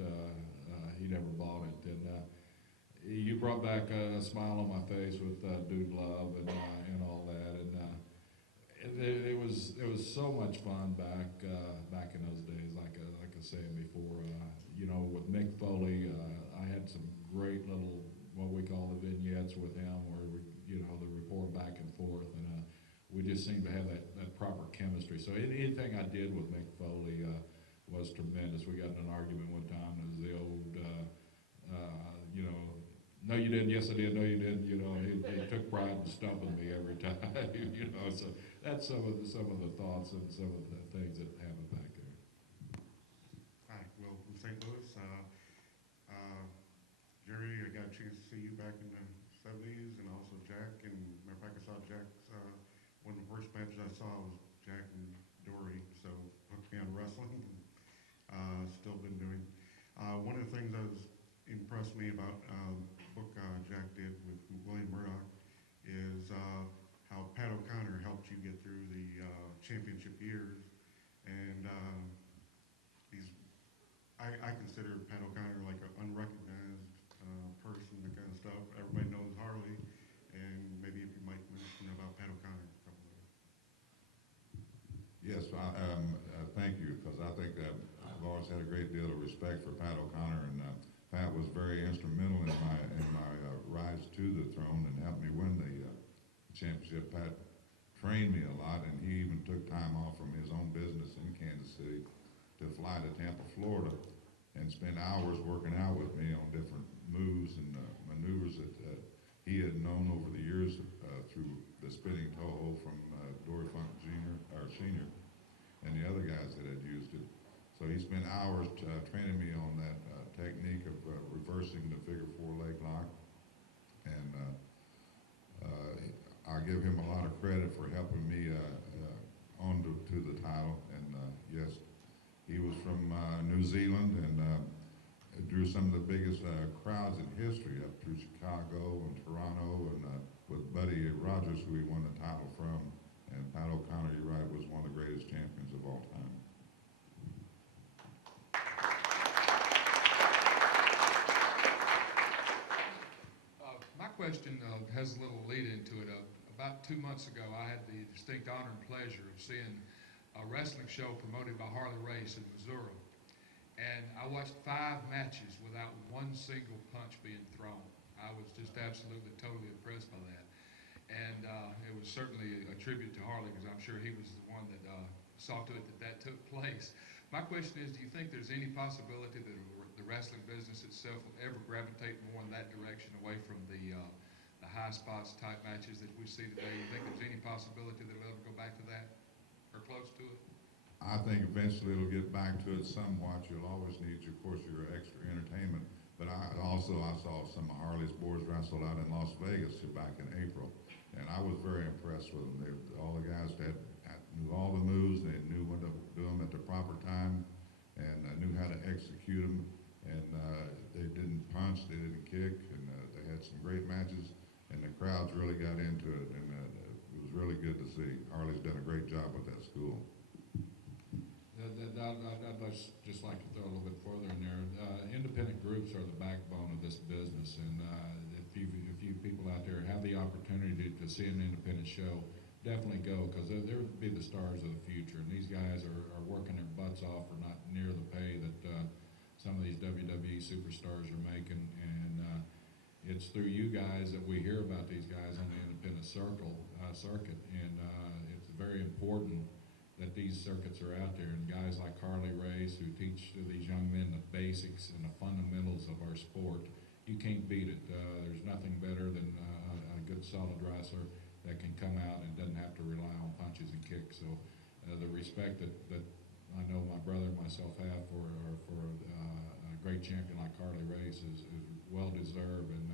he never bought it. And you brought back a smile on my face with Dude Love and all that, and it was so much fun back in those days. Like I was saying before, with Mick Foley, I had some great little what we call the vignettes with him, where the rapport back and forth, and we just seemed to have that proper chemistry. So anything I did with Mick Foley was tremendous. We got in an argument one time. It was the old, no you didn't, yes I did, no you didn't. He took pride in stumping me every time. So that's some of the thoughts and some of the things that happened back there. Hi, Will from St. Louis. Jerry, I got a chance to see you back in the 70s, and also Jack. And matter of fact, I saw Jack's, one of the first matches I saw was Jack and Dory, so hooked me on wrestling. Still been doing. One of the things that was impressed me about the book Jack did with William Murdoch is how Pat O'Connor helped you get through the championship years. And I consider Pat O'Connor like an unrecognized person, that kind of stuff. Everybody knows Harley, and maybe if you might mention about Pat O'Connor a couple of ways. Yes, thank you, because I think that I've always had a great deal of respect for Pat O'Connor, and Pat was very instrumental in my rise to the throne and helped me win the championship. Pat trained me a lot, and he even took time off from his own business in Kansas City to fly to Tampa, Florida, and spend hours working out with me on different moves and maneuvers that he had known over the years through the spinning toe hold from Dory Funk Senior, and the other guys that had used it. So he spent hours training me on that technique of reversing the figure four leg lock, and I give him a lot of credit for helping me on to the title. And yes, he was from New Zealand, and drew some of the biggest crowds in history up through Chicago and Toronto, and with Buddy Rogers, who he won the title from. And Pat O'Connor, you're right, was one of the greatest champions of all time. My question has a little lead into it. About 2 months ago, I had the distinct honor and pleasure of seeing a wrestling show promoted by Harley Race in Missouri. And I watched 5 matches without one single punch being thrown. I was just absolutely, totally impressed by that. And it was certainly a tribute to Harley, because I'm sure he was the one that saw to it that took place. My question is, do you think there's any possibility that the wrestling business itself will ever gravitate more in that direction, away from the high spots type matches that we see today? You think there's any possibility that it'll ever go back to that, or close to it? I think eventually it'll get back to it somewhat. You'll always need, of course, your extra entertainment. But I saw some of Harley's boys wrestle out in Las Vegas back in April, and I was very impressed with them. All the guys that knew all the moves, they knew when to do them at the proper time, and knew how to execute them. And they didn't punch, they didn't kick, and they had some great matches, and the crowds really got into it, and it was really good to see. Harley's done a great job with that school. I'd just like to throw a little bit further in there. Independent groups are the backbone of this business, and if you people out there have the opportunity to see an independent show, definitely go, because they'll be the stars of the future. And these guys are working their butts off for not near the pay that some of these WWE superstars are making. And it's through you guys that we hear about these guys on the independent circuit, and it's very important. that these circuits are out there, and guys like Harley Race who teach these young men the basics and the fundamentals of our sport. You can't beat it. There's nothing better than a good solid wrestler that can come out and doesn't have to rely on punches and kicks. So the respect that I know my brother and myself have for a great champion like Harley Race is well deserved, and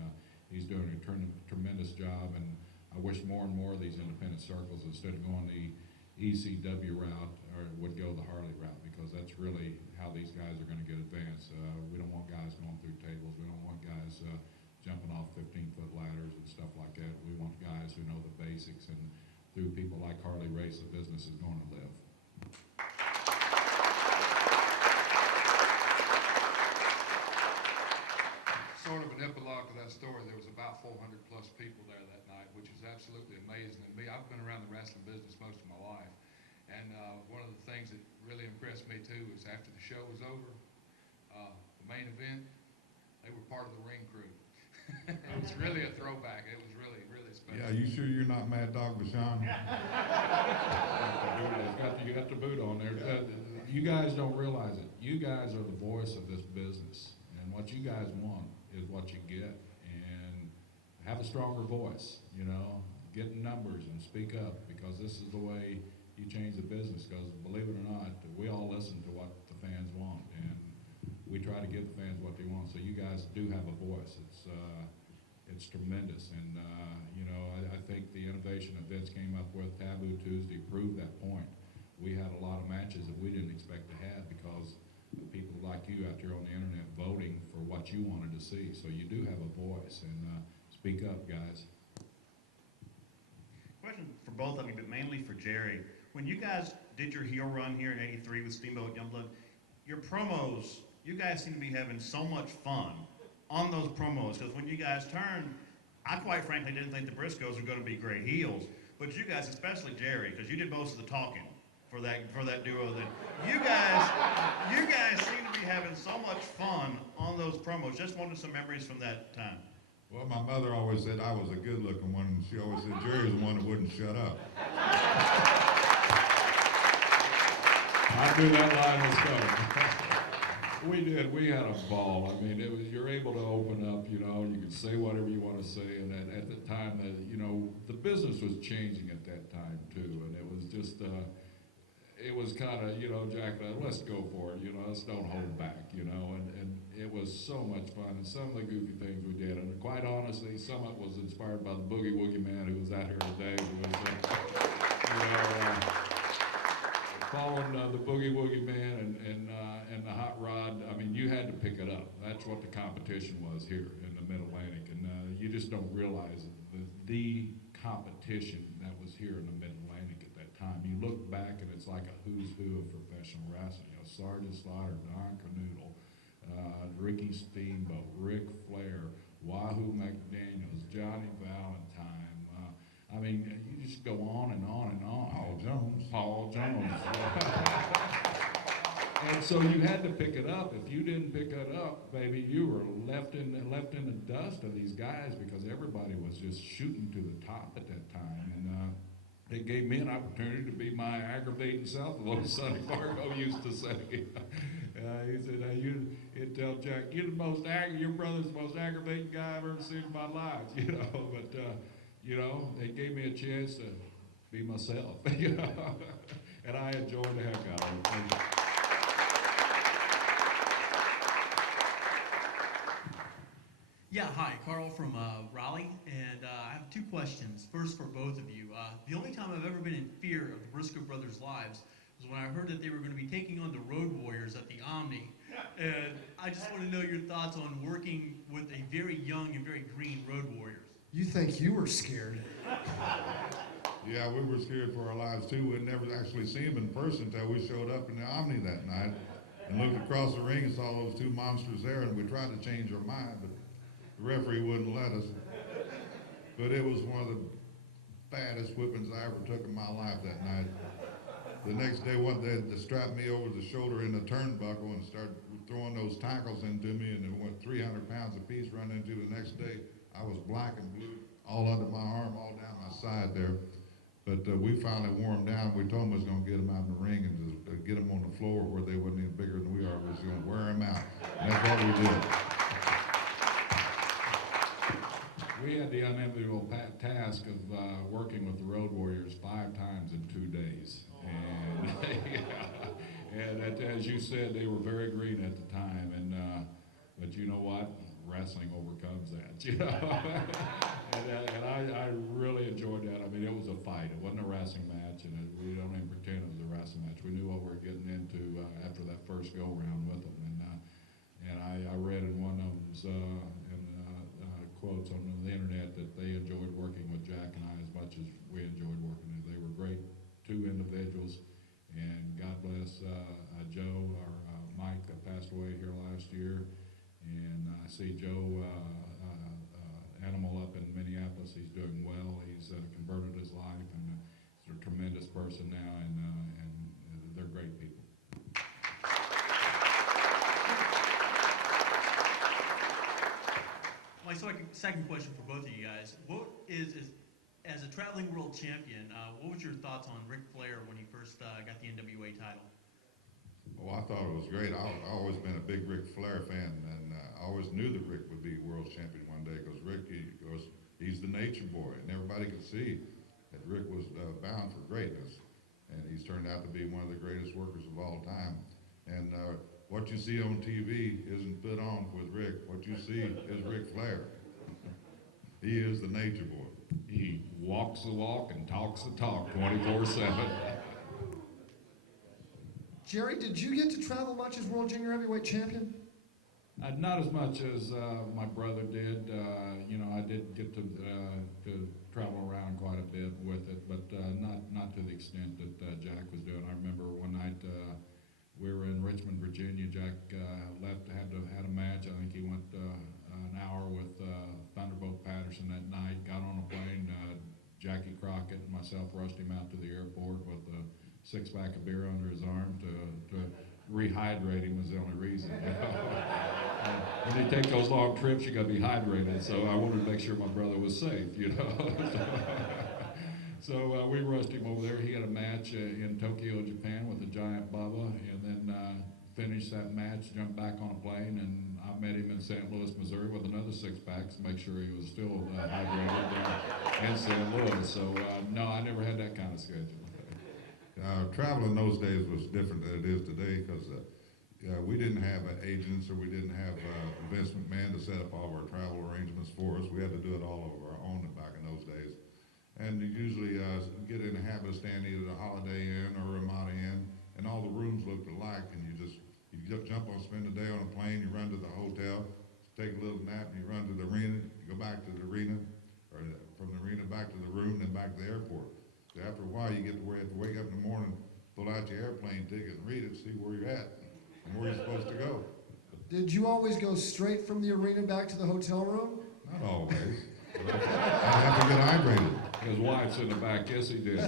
he's doing a tremendous job. And I wish more and more of these independent circles, instead of going the ECW route, would go the Harley route, because that's really how these guys are going to get advanced. We don't want guys going through tables. We don't want guys jumping off 15-foot ladders and stuff like that. We want guys who know the basics, and through people like Harley Race, the business is going to live. Sort of an epilogue to that story, there was about 400 plus people there that night, which is absolutely amazing. And me, I've been around the wrestling business most of my life. And one of the things that really impressed me too is after the show was over, the main event, they were part of the ring crew. It was really a throwback. It was really, really special. Yeah, you sure you're not Mad Dog Vachon? You got the boot on there. You guys don't realize it. You guys are the voice of this business, and what you guys want is what you get. And have a stronger voice, you know, get in numbers and speak up, because this is the way you change the business. Because believe it or not, we all listen to what the fans want, and we try to give the fans what they want. So you guys do have a voice. It's tremendous, and you know, I think the innovation that Vince came up with, Taboo Tuesday, proved that point. We had a lot of matches that we didn't expect to have because of people like you out there on the internet voting for what you wanted to see. So you do have a voice, and speak up, guys. Question for both of you, but mainly for Jerry. When you guys did your heel run here in '83 with Steamboat, Youngblood, your promos, you guys seem to be having so much fun on those promos, because when you guys turned, I quite frankly didn't think the Briscos were going to be great heels, but you guys, especially Jerry, because you did most of the talking for that duo. That you guys seem to be having so much fun on those promos. Just wanted some memories from that time. Well, my mother always said I was a good-looking one, and she always said Jerry was the one that wouldn't shut up. I knew that line was coming. We did. We had a ball. I mean, it was, you're able to open up, you know, you can say whatever you want to say. And at the time, you know, the business was changing at that time, too. And it was just, it was kind of, you know, Jack, let's go for it, you know, let's don't hold back, you know. And it was so much fun. And some of the goofy things we did. And quite honestly, some of it was inspired by the Boogie Woogie Man who was out here today. Who was, you know, following the Boogie Woogie Man and the Hot Rod. I mean, you had to pick it up. That's what the competition was here in the Mid-Atlantic, and you just don't realize the competition that was here in the Mid-Atlantic at that time. You look back and it's like a who's who of professional wrestling. You know, Sergeant Slaughter, Don Canoodle, Ricky Steamboat, Ric Flair, Wahoo McDaniels, Johnny Valentine. I mean, you just go on and on and on. Paul Jones. And so you had to pick it up. If you didn't pick it up, baby, you were left in the dust of these guys, because everybody was just shooting to the top at that time. And it gave me an opportunity to be my aggravating self, as old Sonny Fargo used to say. He said, he'd tell Jack, your brother's the most aggravating guy I've ever seen in my life, you know. But you know, it gave me a chance to be myself, you know, and I enjoyed the heck out of it. Yeah, hi, Carl from Raleigh, and I have two questions. First, for both of you. The only time I've ever been in fear of the Brisco Brothers' lives was when I heard that they were going to be taking on the Road Warriors at the Omni, and I just want to know your thoughts on working with a very young and very green Road Warriors. You think you were scared? Yeah, we were scared for our lives too. We'd never actually seen him in person until we showed up in the Omni that night and looked across the ring and saw those two monsters there, and we tried to change our mind, but the referee wouldn't let us. But it was one of the baddest whippings I ever took in my life that night. The next day, they strapped me over the shoulder in the turnbuckle and started throwing those tackles into me, and it went 300 pounds apiece running into the next day. I was black and blue all under my arm, all down my side there. But we finally wore them down. We told them we was going to get them out in the ring and just get them on the floor where they wasn't any bigger than we are. We was going to wear them out. And that's what we did. We had the unenviable task of working with the Road Warriors 5 times in 2 days. And, and as you said, they were very green at the time. And but you know what? Wrestling overcomes that. You know, and I really enjoyed that. I mean, it was a fight. It wasn't a wrestling match, and we don't even pretend it was a wrestling match. We knew what we were getting into after that first go round with them. And I read in one of them's quotes on the internet that they enjoyed working with Jack and I as much as we enjoyed working with them. They were great 2 individuals, and God bless Joe, or Mike passed away here last year, and I see Joe Animal up in Minneapolis. He's doing well. He's converted his life, and he's a tremendous person now, and they're great people. My second question for both of you guys: what is as a traveling world champion, what was your thoughts on Ric Flair when he first got the NWA title? Oh, I thought it was great. I've always been a big Ric Flair fan, and I always knew that Rick would be world champion one day because Rick, he's the nature boy, and everybody could see that Rick was bound for greatness, and he's turned out to be one of the greatest workers of all time. And what you see on TV isn't put on with Rick. What you see is Ric Flair. He is the nature boy. He walks the walk and talks the talk 24/7. Jerry, did you get to travel much as World Junior Heavyweight Champion? Not as much as my brother did. You know, I did get to travel around quite a bit with it, but not to the extent that Jack was doing. I remember one night we were in Richmond, Virginia. Jack left, had a match. I think he went an hour with Thunderbolt Patterson that night. Got on a plane. Jackie Crockett and myself rushed him out to the airport with a 6-pack of beer under his arm to rehydrate him was the only reason. You know? When you take those long trips, you got to be hydrated. So I wanted to make sure my brother was safe. You know. So we rushed him over there. He had a match in Tokyo, Japan, with a giant Bubba, and then finished that match. Jumped back on a plane, and I met him in St. Louis, Missouri, with another 6-pack to make sure he was still hydrated in St. Louis. So no, I never had that kind of schedule. Travel in those days was different than it is today because we didn't have agents, or we didn't have Vince McMahon to set up all of our travel arrangements for us. We had to do it all over our own back in those days. And you usually get in the habit of staying either at a Holiday Inn or a Ramada Inn, and all the rooms looked alike, and you jump on, spend the day on a plane, you run to the hotel, take a little nap, and you run to the arena, you go back to the arena, or from the arena back to the room, then back to the airport. So after a while, you have to wake up in the morning, pull out your airplane ticket and read it, see where you're at and where you're supposed to go. Did you always go straight from the arena back to the hotel room? Not always. I have to get hydrated. His wife's in the back. Yes, he did.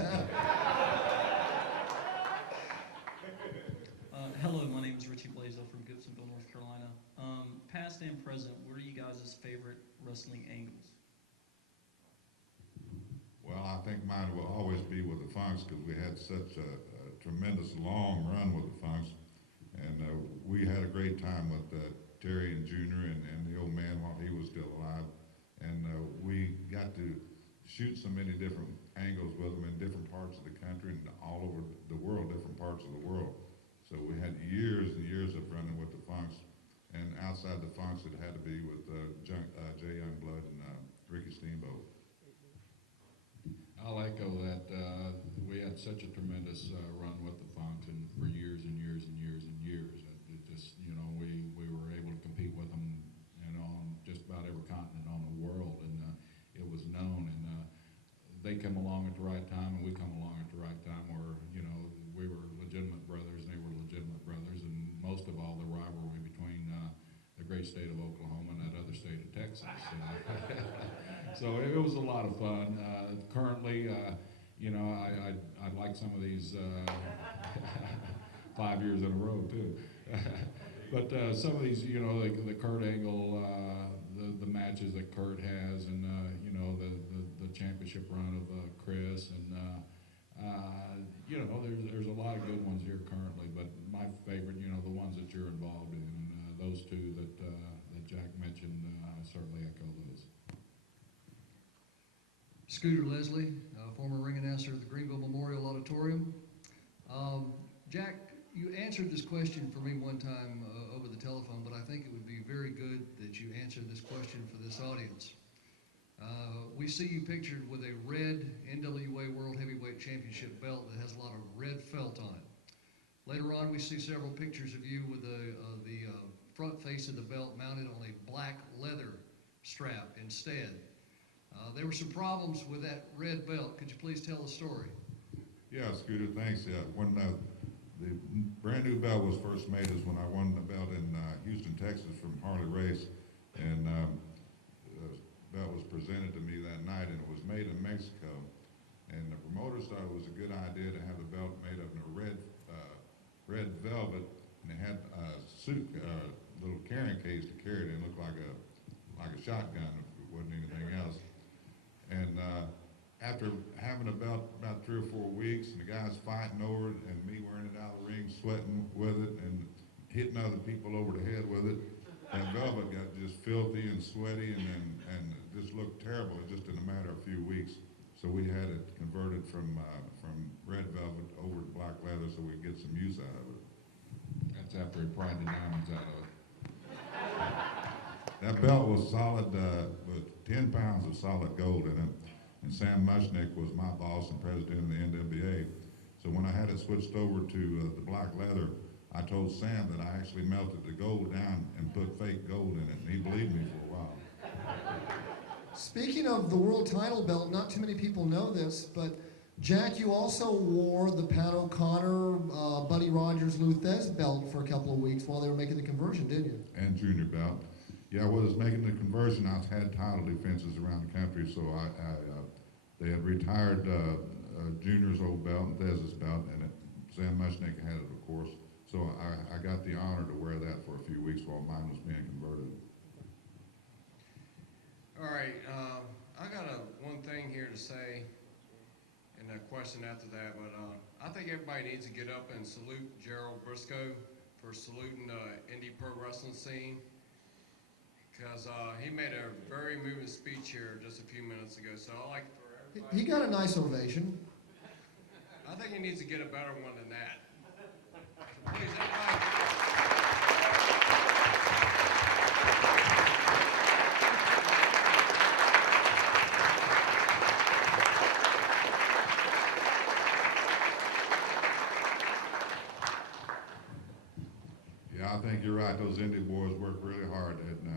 Hello, my name is Richie Blaisdell from Gibsonville, North Carolina. Past and present, what are you guys' favorite wrestling angles? Well, I think mine will always be with the Funks because we had such a tremendous long run with the Funks. And we had a great time with Terry and Junior and the old man while he was still alive. And we got to shoot so many different angles with them in different parts of the country and all over the world, different parts of the world. So we had years and years of running with the Funks. And outside the Funks, it had to be with Jay Youngblood and Ricky Steamboat. I'll echo that. We had such a tremendous run with the Funks, and for years and years and years and years. It just, you know, we were able to compete with them, you know, on just about every continent on the world, and it was known. And they come along at the right time, and we come along at the right time. Where, you know, we were legitimate brothers, and they were legitimate brothers, and most of all, the rivalry between the great state of Oklahoma and that other state of Texas. So it was a lot of fun. Currently, you know, I'd like some of these 5 years in a row too. But some of these, you know, the Kurt Angle, the matches that Kurt has, and you know, the championship championship run of Chris, and you know, there's a lot of good ones here currently, but my favorite, you know, the ones that you're involved in, and those two that Jack mentioned, I certainly echo those. Scooter Leslie, former ring announcer at the Greenville Memorial Auditorium. Jack, you answered this question for me one time over the telephone, but I think it would be very good that you answer this question for this audience. We see you pictured with a red NWA World Heavyweight Championship belt that has a lot of red felt on it. Later on, we see several pictures of you with the front face of the belt mounted on a black leather strap instead. There were some problems with that red belt. Could you please tell the story? Yeah, Scooter, thanks. When the brand new belt was first made is when I won the belt in Houston, Texas from Harley Race, and the belt was presented to me that night, and it was made in Mexico. And the promoters thought it was a good idea to have the belt made of a red velvet, and it had a suit, little carrying case to carry it in. It looked like a shotgun if it wasn't anything else. And after having the belt about 3 or 4 weeks, and the guys fighting over it, and me wearing it out of the ring, sweating with it, and hitting other people over the head with it, that velvet got just filthy and sweaty, and it just looked terrible just in a matter of a few weeks. So we had it converted from red velvet over to black leather so we could get some use out of it. That's after he pried the diamonds out of it. That belt was solid, with 10 pounds of solid gold in it. And Sam Mushnick was my boss and president of the NWA. So when I had it switched over to the black leather, I told Sam that I actually melted the gold down and put fake gold in it, and he believed me for a while. Speaking of the world title belt, not too many people know this, but Jack, you also wore the Pat O'Connor, Buddy Rogers, Lou Thez belt for a couple of weeks while they were making the conversion, didn't you? And junior belt. Yeah, when I was making the conversion, I had title defenses around the country, so they had retired Junior's old belt and Thez's belt, and Sam Mushnick had it, of course. So I got the honor to wear that for a few weeks while mine was being converted. All right, I got one thing here to say, and a question after that, but I think everybody needs to get up and salute Gerald Brisco for saluting the indie pro wrestling scene, because he made a very moving speech here just a few minutes ago, so I like for everybody. He got a nice ovation. I think he needs to get a better one than that. So please, everybody. Yeah, I think you're right. Those indie boys work really hard, and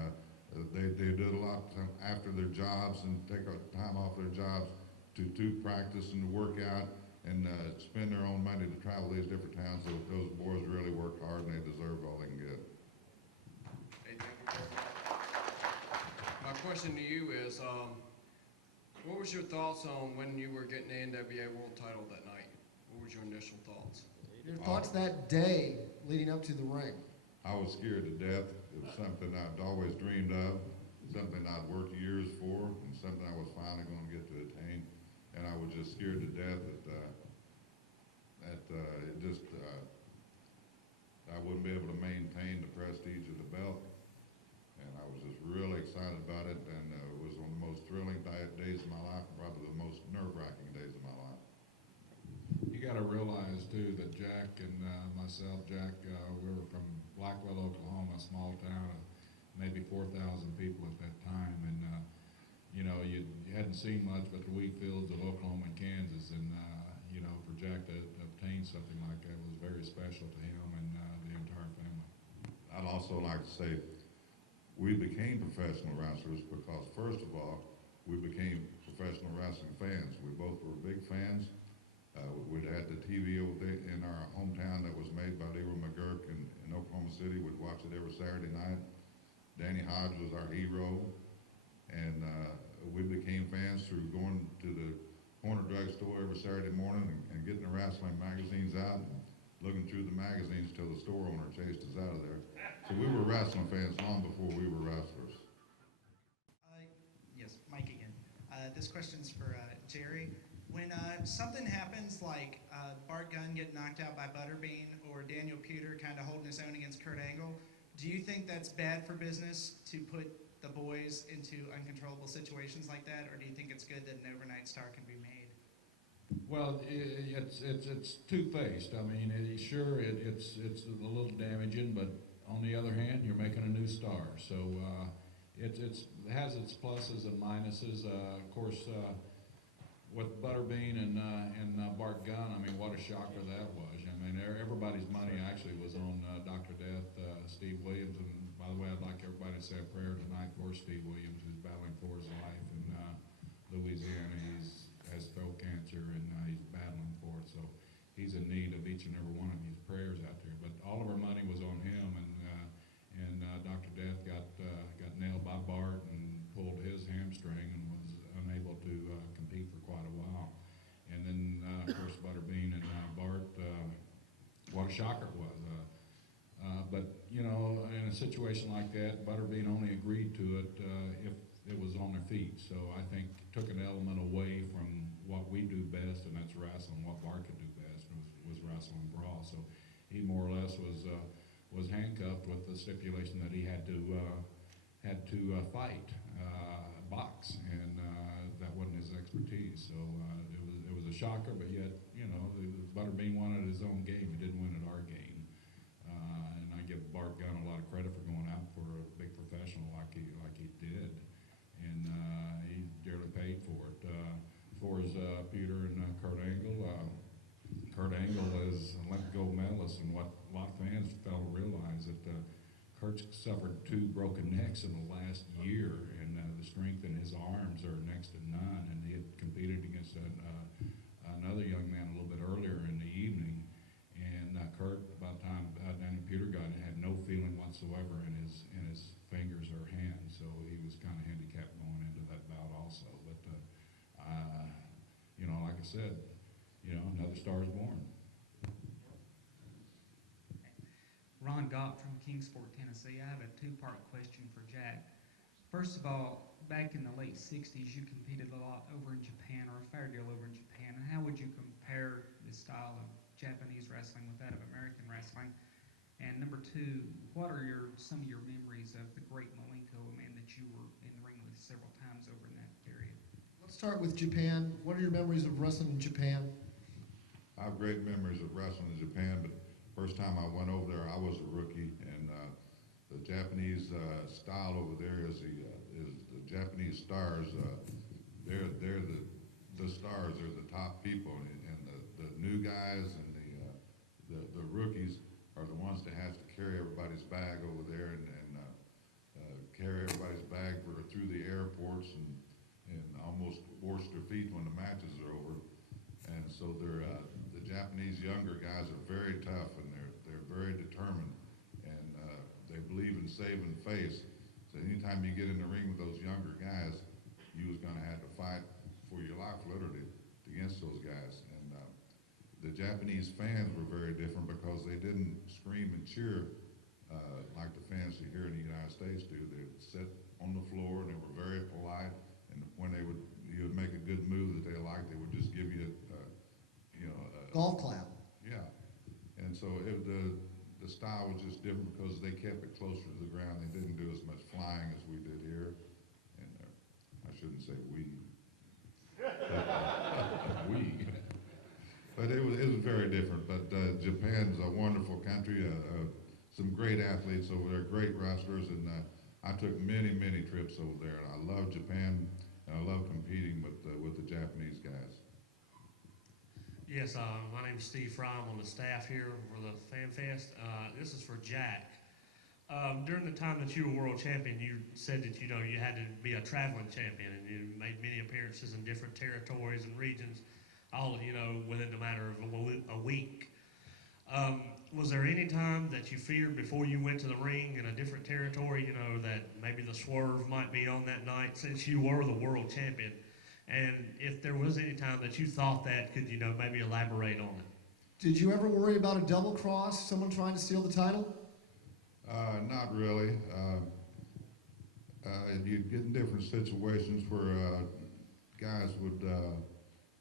they did a lot after their jobs and take time off their jobs to practice and to work out and spend their own money to travel these different towns. So those boys really work hard, and they deserve all they can get. Hey, thank you very much. My question to you is, what was your thoughts on when you were getting the NWA World Title that night? What was your initial thoughts? Your thoughts that day leading up to the ring? I was scared to death. It was something I'd always dreamed of, something I'd worked years for, and something I was finally going to get to attain. And I was just scared to death that I wouldn't be able to maintain the prestige of the belt. And I was just really excited about it, and it was one of the most thrilling days of my life, and probably the most nerve-wracking days of my life. You got to realize too that Jack and myself, Jack, we were from Blackwell, Oklahoma, a small town of maybe 4,000 people at that time, and you know, you hadn't seen much but the wheat fields of Oklahoma and Kansas, and you know, for Jack to obtain something like that was very special to him and the entire family. I'd also like to say we became professional wrestlers because, first of all, we became professional wrestling fans. We both were big fans. We'd had the TV over there in our hometown that was made by Leroy McGurk in Oklahoma City. We'd watch it every Saturday night. Danny Hodge was our hero. And we became fans through going to the corner drugstore every Saturday morning and getting the wrestling magazines out and looking through the magazines till the store owner chased us out of there. So we were wrestling fans long before we were wrestlers. Yes, Mike again. This this question's for Jerry. When something happens like Bart Gunn getting knocked out by Butterbean or Daniel Puder kind of holding his own against Kurt Angle, do you think that's bad for business to put the boys into uncontrollable situations like that, or do you think it's good that an overnight star can be made? Well, it's two-faced. I mean, sure, it's a little damaging, but on the other hand, you're making a new star. So it has its pluses and minuses. Of course, with Butterbean and Bart Gunn, I mean, what a shocker that was. I mean, everybody's money actually was on Dr. Death, Steve Williams. And by the way, I'd like everybody to say a prayer tonight for Steve Williams, who's battling for his life in Louisiana. He has throat cancer and he's battling for it. So he's in need of each and every one of these prayers out there. But all of our money was on him, and Dr. Death got nailed by Bart and pulled his hamstring and was unable to compete for quite a while. And then, of course, Butterbean and Bart, what a shocker it was. But, you know, in a situation like that, Butterbean only agreed to it if it was on their feet. So I think it took an element away from what we do best, and that's wrestling. What Bart could do best was wrestling brawl. So he more or less was handcuffed with the stipulation that he had to fight, box, and that wasn't his expertise. So it was a shocker, but yet, you know, Butterbean wanted his own game. He didn't win at our game. And I give Bart Gunn a lot of credit for going out for a big professional like he did, and he dearly paid for it. For his Peter and Kurt Angle, Kurt Angle is a let-go medalist, and what a lot of fans fail to realize that Kurt suffered 2 broken necks in the last year, and the strength in his arms are next to none. And he had competed against another young man a little bit earlier in the evening, and Kurt, by the time Daniel Puder got in, had no feeling whatsoever in his fingers or hands, so he was kind of handicapped going into that bout also. But you know, like I said, you know, another star is born. Ron Gott from Kingsport, Tennessee. I have a two-part question for Jack. First of all, back in the late 60s, you competed a lot over in Japan, or a fair deal over in Japan. And how would you compare the style of Japanese wrestling with that of American wrestling? And number two, what are some of your memories of the great Malenko, a man that you were in the ring with several times over in that period? Let's start with Japan. What are your memories of wrestling in Japan? I have great memories of wrestling in Japan, but first time I went over there, I was a rookie, and the Japanese style over there is the Japanese stars. They're the stars. They're the top people, and the new guys and the rookies are the ones that has to carry everybody's bag over there and carry everybody's bag through the airports and almost wash their feet when the matches are over. And so the Japanese younger guys are very tough, and they're very determined, and they believe in saving face. So anytime you get in the ring with those younger guys, you was going to have to fight for your life, literally, against those guys. And the Japanese fans were very different because they didn't scream and cheer like the fans here in the United States do. They would sit on the floor, and they were very polite. And when you would make a good move that they liked, they would just give you golf clap. Yeah, and so the style was just different because they kept it closer to the ground. They didn't do as much flying as we did here, and I shouldn't say we. We. But it was very different. But Japan's a wonderful country. Some great athletes over there, great wrestlers, and I took many trips over there. And I love Japan, and I love competing with the Japanese guys. Yes, my name is Steve Fry. I'm on the staff here for the Fan Fest. This is for Jack. During the time that you were world champion, you said that you had to be a traveling champion, and you made many appearances in different territories and regions, all within the matter of a week. Was there any time that you feared before you went to the ring in a different territory, that maybe the swerve might be on that night, since you were the world champion? And if there was any time that you thought that, could you maybe elaborate on it? Did you ever worry about a double cross, someone trying to steal the title? Not really. You get in different situations where guys would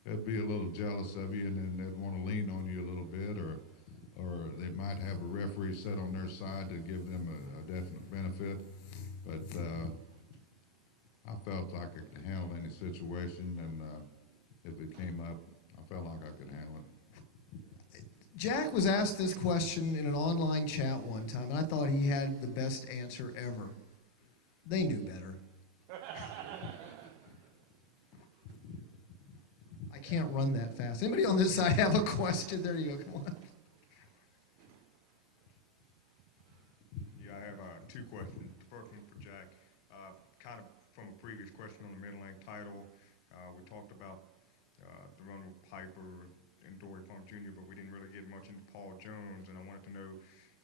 they'd be a little jealous of you, and then they'd want to lean on you a little bit, or they might have a referee set on their side to give them a definite benefit. But I felt like I could handle any situation, and if it came up, I felt like I could handle it. Jack was asked this question in an online chat one time, and I thought he had the best answer ever. They knew better. I can't run that fast. Anybody on this side have a question? There you go, come on. Yeah, I have two questions. The first one for Jack, kind of from a previous question on the mid-length title. We talked about the run with Piper and Dory Funk Jr., but we didn't really get much into Paul Jones, and I wanted to know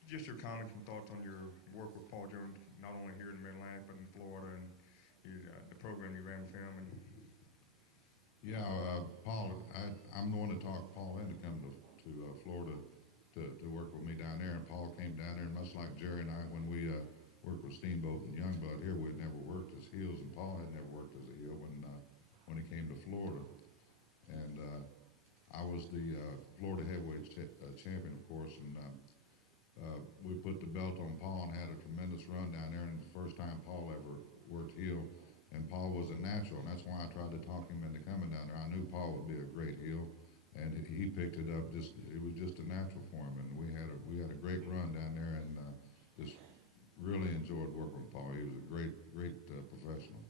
just your comments and thoughts on your work with Paul Jones, not only here in the Mid-Atlantic, but in Florida, and the program you ran with him. And Yeah, Paul, I'm the one that talked Paul into coming to Florida to work with me down there, and Paul came down there, and much like Jerry and I, when we worked with Steamboat and Youngblood here, we had never worked as heels, and Paul had never worked as a heel when he came to Florida. And I was the Florida heavyweight champion, of course, and we put the belt on Paul and had a tremendous run down there, and it's the first time Paul ever worked heel. And Paul was a natural, and that's why I tried to talk him into coming down there. I knew Paul would be a great heel, and he picked it up. It was just a natural for him, and we had a great run down there, and just really enjoyed working with Paul. He was a great professional.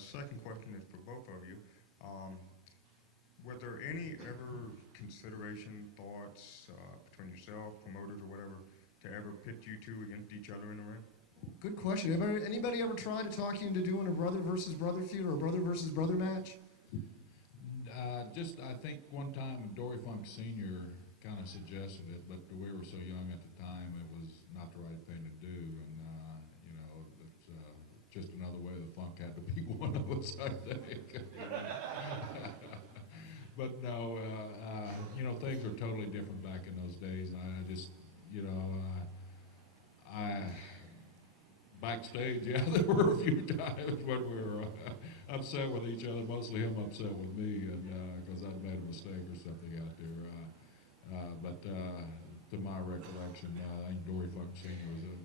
Second question is for both of you. Were there any ever consideration, thoughts between yourself, promoters, or whatever, to ever pit you two against each other in the ring? Good question. Anybody ever tried to talk you into doing a brother versus brother feud or a brother versus brother match? I think one time Dory Funk Sr. kind of suggested it, but we were so young at the time, it was not the right thing to do, and it's just another way the funk had to be one of us, I think. But no, things were totally different back in those days. I just, backstage, yeah, there were a few times when we were upset with each other, mostly him upset with me, and because I'd made a mistake or something out there. But to my recollection, I think Dory Funk Sr.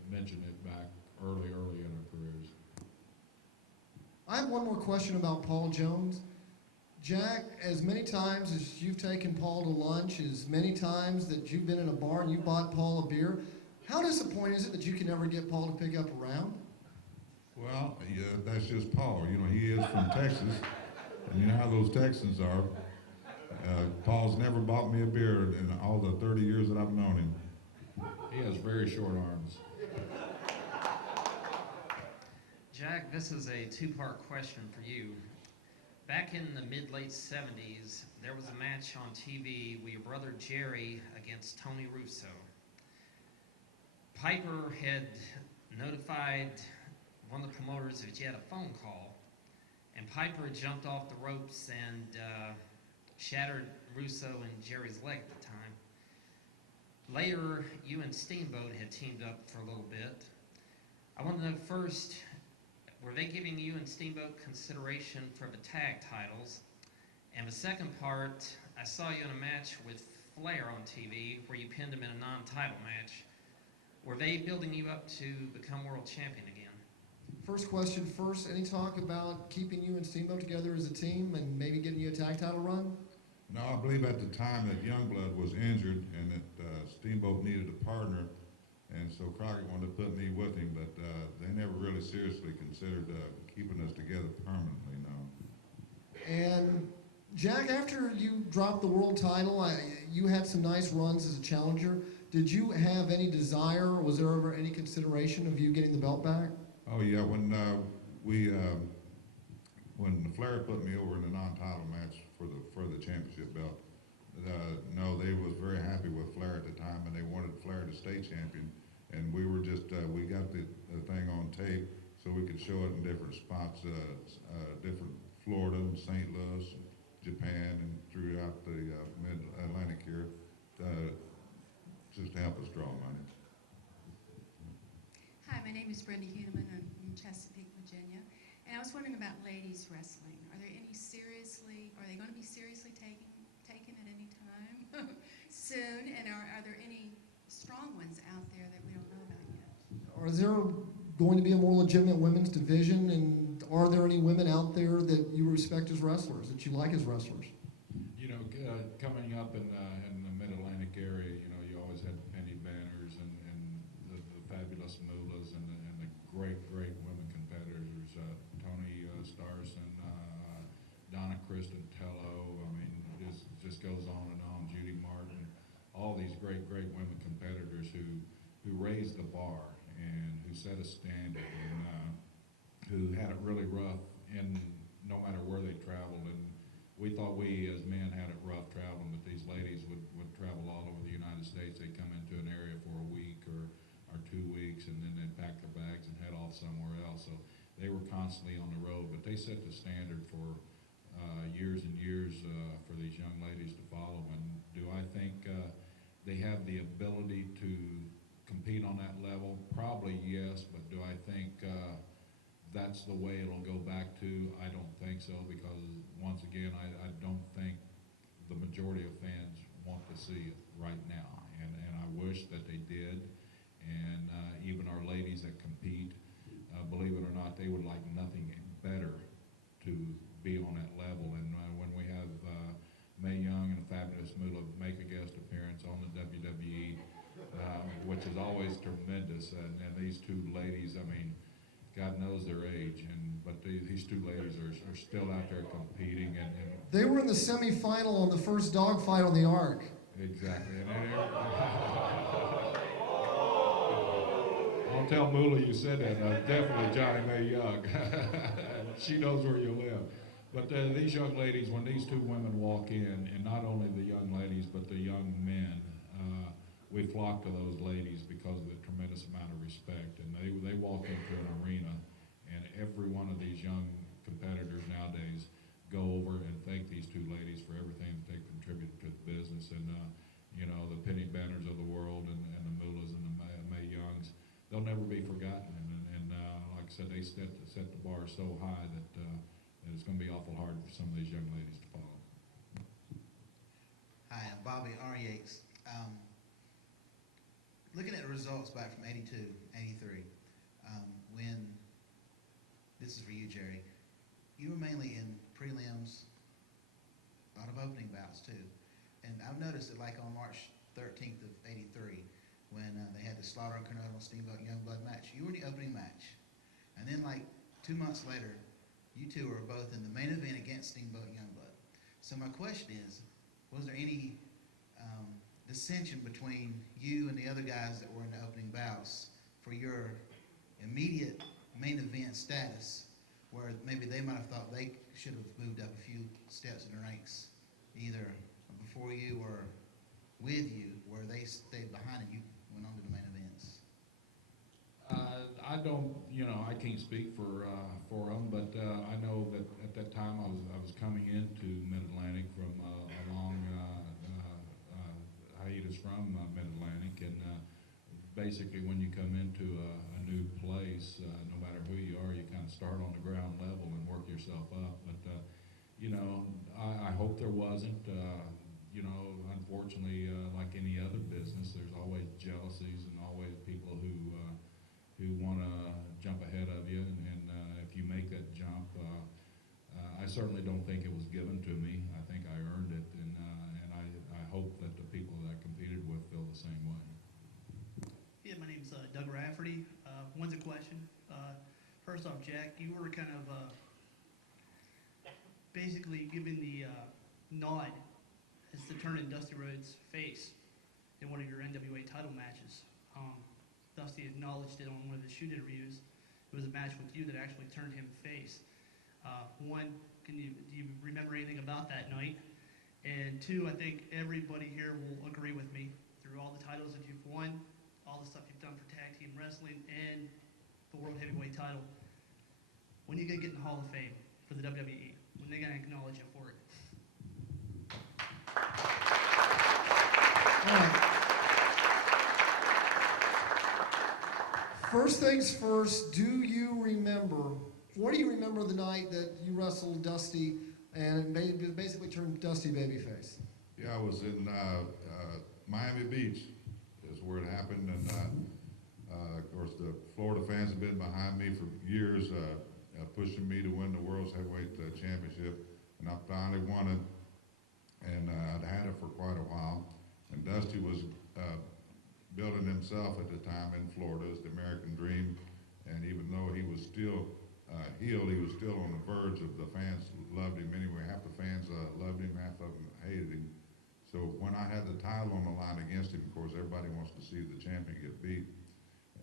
mentioned it back early in our careers. I have one more question about Paul Jones. Jack, as many times as you've taken Paul to lunch, as many times that you've been in a bar and you bought Paul a beer, how disappointing is it that you can never get Paul to pick up a round? Well, yeah, that's just Paul. He is from Texas, and you know how those Texans are. Paul's never bought me a beer in all the 30 years that I've known him. He has very short arms. Jack, this is a two-part question for you. Back in the mid-late 70s, there was a match on TV with your brother Jerry against Tony Russo. Piper had notified one of the promoters that you had a phone call, and Piper jumped off the ropes and shattered Russo and Jerry's leg at the time. Later, you and Steamboat had teamed up for a little bit. I want to know first, were they giving you and Steamboat consideration for the tag titles? And the second part, I saw you in a match with Flair on TV where you pinned him in a non-title match. Were they building you up to become world champion again? First question first, any talk about keeping you and Steamboat together as a team and maybe getting you a tag title run? No, I believe at the time that Youngblood was injured and that Steamboat needed a partner, and so Crockett wanted to put me with him, but they never really seriously considered keeping us together permanently, no. And Jack, after you dropped the world title, you had some nice runs as a challenger. Did you have any desire, or was there ever any consideration of you getting the belt back? Oh yeah, when Flair put me over in the non-title match for the championship belt, no, they was very happy with Flair at the time, and they wanted Flair to stay champion. And we were just we got the thing on tape so we could show it in different spots, different Florida and St. Louis, Japan, and throughout the Mid-Atlantic here, just to help us draw money. Hi, my name is Brenda Huneman. I'm from Chesapeake, Virginia. And I was wondering about ladies wrestling. Are there any seriously, are they going to be seriously taken at any time soon? And are there any strong ones out there that we don't know about yet? Are there going to be a more legitimate women's division, and are there any women out there that you respect as wrestlers, that you like as wrestlers? You know, coming up in the Mid-Atlantic area, you know, you always had Penny Banners and the fabulous Mulas and the great women competitors, Tony Starson, Donna Cristantello. I mean, just goes on and on. Judy Martin, all these great women competitors who raised the bar and who set a standard and who had it really rough in no matter where they traveled. And we thought we as men had it rough traveling, but these ladies would travel all over the United States. They'd come into an area for a week or 2 weeks, and then they'd pack their bags and head off somewhere else. So they were constantly on the road, but they set the standard for years and years for these young ladies to follow. And do I think they have the ability to compete on that level? Probably yes, but do I think that's the way it'll go back to? I don't think so, because once again, I don't think the majority of fans want to see it right now, and I wish that they did. And even our ladies that compete, believe it or not, they would like nothing better to be on that level. And when we have Mae Young and the Fabulous Moolah make a guest appearance on the WWE, which is always tremendous, and these two ladies, I mean, God knows their age, but these two ladies are still out there competing. And They were in the semifinal on the first dogfight on the Ark. Exactly. I'll tell Moolah you said that. Definitely Johnny Mae Young. She knows where you live. But these young ladies, when these two women walk in, and not only the young ladies, but the young men, we flock to those ladies because of the tremendous amount of respect. And they walk into an arena, and every one of these young competitors nowadays go over and thank these two ladies for everything that they've contributed to the business. And you know, the Penny Banners of the world and the Mullahs and the Mae Youngs, they'll never be forgotten. And like I said, they set the bar so high that it's going to be awful hard for some of these young ladies to follow. Hi, I'm Bobby R. Yates. Looking at the results back from 82, 83, when, this is for you, Jerry, you were mainly in prelims, a lot of opening bouts too. And I've noticed that, like on March 13th of 83, when they had the Slaughter and Kernodle Steamboat Youngblood match, you were in the opening match. And then like 2 months later, you two were both in the main event against Steamboat Youngblood. So my question is, was there any dissension between you and the other guys that were in the opening bouts for your immediate main event status, where maybe they might have thought they should have moved up a few steps in the ranks, either before you or with you, where they stayed behind and you went on to the main events? I don't, you know, I can't speak for them, but I know that at that time I was coming into Mid-Atlantic from a long hiatus from Mid-Atlantic, and basically when you come into a new place, no matter who you are, you kind of start on the ground level and work yourself up. But you know, I hope there wasn't. You know, unfortunately, like any other business, there's always jealousies and always people who want to jump ahead of you, and if you make that jump, I certainly don't think it was given to me. I think I earned it, and I hope that the people that I competed with feel the same way. Yeah, my name's Doug Rafferty. One's a question. First off, Jack, you were kind of basically given the nod as to turn in Dusty Rhodes' face in one of your NWA title matches. Dusty acknowledged it on one of his shoot interviews. It was a match with you that actually turned him face. One, do you remember anything about that night? And two, I think everybody here will agree with me, through all the titles that you've won, all the stuff you've done for tag team wrestling and the World Heavyweight title, when you get in the Hall of Fame for the WWE, when they gonna acknowledge you for it? All right. First things first, what do you remember the night that you wrestled Dusty and it basically turned Dusty babyface. Yeah, I was in Miami Beach is where it happened, and of course the Florida fans have been behind me for years, pushing me to win the World's Heavyweight Championship, and I finally won it, and I'd had it for quite a while, and Dusty was building himself at the time in Florida as the American Dream, and even though he was still healed, he was still on the verge of the fans loved him anyway. Half the fans loved him, half of them hated him. So when I had the title on the line against him, of course, everybody wants to see the champion get beat.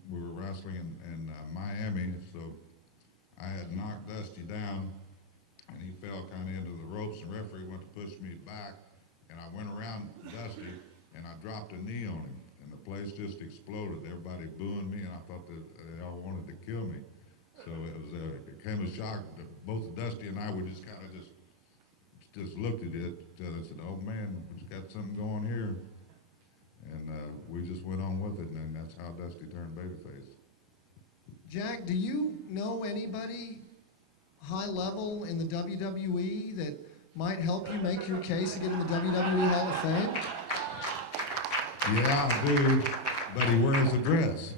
We were wrestling in Miami, so I had knocked Dusty down, and he fell kind of into the ropes. The referee went to push me back, and I went around Dusty, and I dropped a knee on him, and the place just exploded. Everybody booing me, and I thought that they all wanted to kill me. So it came a shock. Both Dusty and I were just kind of just looked at it. I said, "Oh man, we just got something going here," and we just went on with it, and then that's how Dusty turned babyface. Jack, do you know anybody high level in the WWE that might help you make your case to get in the WWE Hall of Fame? Yeah, I do, but he wears a dress.